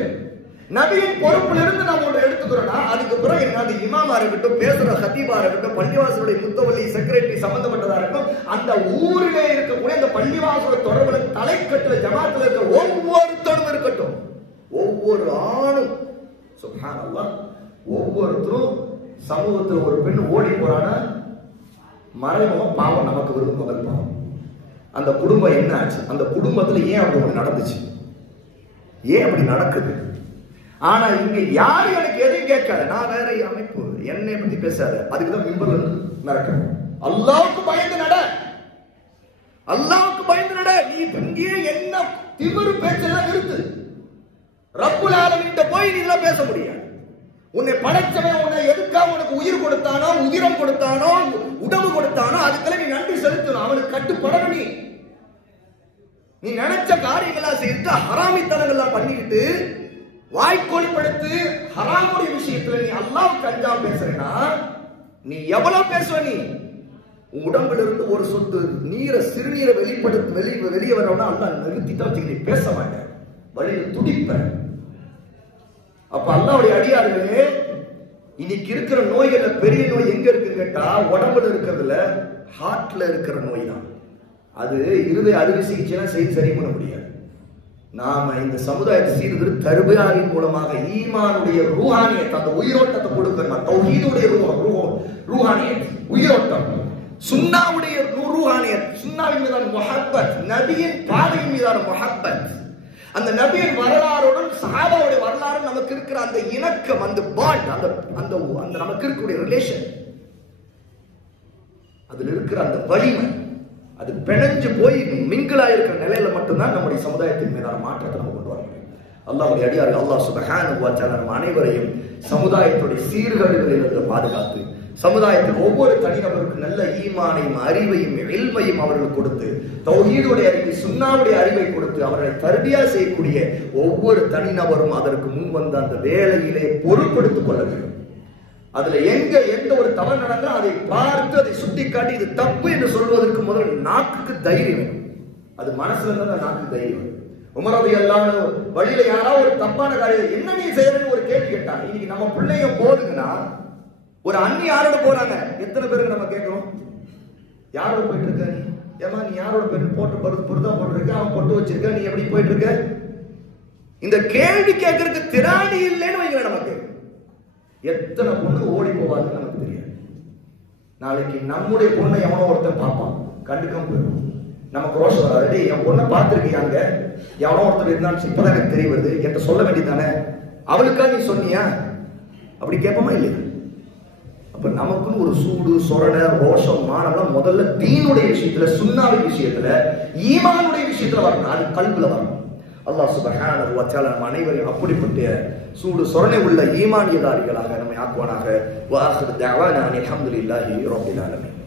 நபியின் பொறுப்புல இருந்து நம்ம ஒன்று எடுத்துக்கிறோம்னா அதுக்கு பிறகு என்ன, இமாமா இருக்கட்டும், பேசுற ஹத்தீபா இருக்கட்டும், பள்ளிவாசலுடைய முத்தவல்லி செக்ரட்டரி சம்பந்தப்பட்டதா இருக்கட்டும், அந்த ஊரிலே இருக்கக்கூடிய அந்த பள்ளிவாசல தொடர்புல தலைக்கட்டுல ஜமாத்துல இருக்க ஒவ்வொருத்தரும் இருக்கட்டும், ஒவ்வொரு ஆணும் சுப்ஹானல்லாஹ், ஒவ்வொருத்தரும் சமூகத்தில் ஒரு பெண் ஓடி போறானா மறைமுகம் பாவம் நமக்கு வருது. முதல் பாவம் அந்த குடும்பம் என்ன ஆச்சு, அந்த குடும்பத்துல ஏன் அப்படி ஒண்ணு நடந்துச்சு, ஏன் அப்படி நடக்குது. ஆனா இங்க யாரு எனக்கு எதையும் கேட்காத, நான் வேற அமைப்பு, என்னை பத்தி பேசாத, அதுக்குதான் மிம்பர்ல இருந்து நடக்கணும். அல்லாஹ்வுக்கு பயந்து நட, அல்லாஹ்வுக்கு பயந்துடா. நீ இங்கே என்ன திமிரு பேச்செல்லாம் நிறுத்து. ரப்புல் ஆலமீன்கிட்ட போய் நீ இதெல்லாம் பேச முடியாது. உன்னை படைச்சவன் உன்னை எதுக்காக உனக்கு உயிர் கொடுத்தானோ, உதிரம் கொடுத்தானோ, உடம்பு கொடுத்தானோ, அதுக்கெல்லாம் நீ நன்றி செலுத்தணும். அவனுக்கு கட்டுப்படணும். நீ நினைச்ச காரியங்களா செய்து ஹராமித்தனங்கள்லாம் பண்ணிக்கிட்டு வாய்க்கோழிப்படுத்து ஹராமுடைய விஷயத்துல நீ அல்லாஹ்வுக்கு அஞ்சாம பேசுறேன்னா நீ எவ்வளவு பேசுவ? நீ உடம்புல இருந்து ஒரு சொட்டு நீரை சிறுநீரை வெளியே வரவனா அல்லாஹ் நிறுத்திட்டா நீ பேச மாட்டேன், வழியில் துடிப்ப. அப்ப அல்லாஹ்வுடைய அடியார்களே, இன்னைக்கு இருக்கிற நோய்கள்ல பெரிய நோய் எங்க இருக்கு கேட்டா உடம்புல இருக்கிறதுல ஹார்ட்ல இருக்கிற நோய் தான். அது இருதய அறுவை சிகிச்சைலாம் செய்து சரி பண்ண முடியாது. நாம இந்த சமுதாயத்தை செய்து தர்பியாவின் மூலமாக ஈமானுடைய ரூஹானியத், அந்த உயிரோட்டத்தை கொடுக்கணும். தௌஹீதுடைய ரூஹானியத், உயிரோட்டம், சுன்னாவுடைய ரூஹானியத், சுன்னாவின் மீதான முஹப்பத், நபியின் பாதையின் மீதான முஹப்பத், அந்த நபியின் வரலாறுடன் சஹாபாவுடைய வரலாறு நமக்கு இருக்கிற அந்த இணக்கம், அந்த பாண்ட், அந்த நமக்கு இருக்கக்கூடிய ரிலேஷன், அதுல இருக்கிற அந்த வலிமை, அது பிணைஞ்சு போய் மிங்கிளா இருக்கிற நிலையில மட்டும்தான் நம்முடைய சமுதாயத்தின் மீதான மாற்றத்தை நம்ம கொண்டு வர முடியும். அல்லாஹ்வுடைய அடியார்கள் அல்லாஹ் சுப்ஹானஹு வ தஆலா நம்ம அனைவரையும் சமுதாயத்துடைய சீர்கேடுகளிலிருந்து பாதுகாத்து சமுதாயத்தில் ஒவ்வொரு தனிநபருக்கும் நல்ல ஈமானையும் அறிவையும் இல்மையும் அவர்களுக்கு கொடுத்து தௌஹீதுடைய அறிவை சுன்னாவுடைய அறிவை கொடுத்து அவர்களை தர்பியா செய்யக்கூடிய ஒவ்வொரு தனிநபரும் அதற்கு முன் வந்த அந்த வேலையிலே பொறுப்படுத்திக் கொள்ள வேண்டும். அதுல எந்த ஒரு தவறு நடந்தா அதை பார்த்து அதை சுட்டி காட்டி இது தப்பு என்று சொல்வதற்கு முதல் நாக்குக்கு தைரியம் வேணும். அது மனசுல இருந்தா நாக்கு தைரியம். உமர் ரலியல்லாஹு அன்ஹு வழியில யாராவது ஒரு தப்பான காரியம் என்ன நீ செய்யறன்னு ஒரு கேள்வி கேட்டாங்க. இன்னைக்கு நம்ம பிள்ளைங்க போகுதுன்னா ஒரு அண்ணி யாரோட போறாங்க, எத்தனை பேருக்கு நம்ம கேட்கிறோம், யாரோட போயிட்டு இருக்க நீ, ஏமா நீ யாரோட போயிட்டு போட்டு பொருத்தா போட்டுருக்க, அவன் பொட்டு வச்சிருக்க, நீ எப்படி போயிட்டு இருக்க? இந்த கேள்வி கேட்கறதுக்கு திராணி இல்லைன்னு வைங்க. நமக்கு எத்தனை பொண்ணு ஓடி போவாதுன்னு நமக்கு தெரியாது. நாளைக்கு நம்முடைய பொண்ணை எவனோ ஒருத்தன் பார்ப்பான், கண்டுக்காம போயிடும். நமக்கு ரோஷம் வராது, என் பொண்ணை பார்த்துருக்கியாங்க, எவனோ ஒருத்தர் இருந்தான்னு இப்பதான் எனக்கு தெரிய வருது, என்கிட்ட சொல்ல வேண்டியதானே, அவளுக்கா நீ சொன்னியா? அப்படி கேட்போமா இல்லையா? அப்ப நமக்குன்னு ஒரு சூடு சொரணை ரோஷம் மானம்லாம் முதல்ல தீனுடைய விஷயத்துல சுன்னாவின் விஷயத்துல ஈமானுடைய விஷயத்துல வரணும். அது கல்வில வரணும். அல்லாஹ் சுப்ஹானஹு வ தஆலா நம் அனைவரையும் அப்படிப்பட்ட சூடு சொரணை உள்ள ஈமானியதாரிகளாக நம்மை ஆக்குவானாக. வ ஆகிரு தஅவானா அல்ஹம்துலில்லாஹி ரப்பில் ஆலமீன்.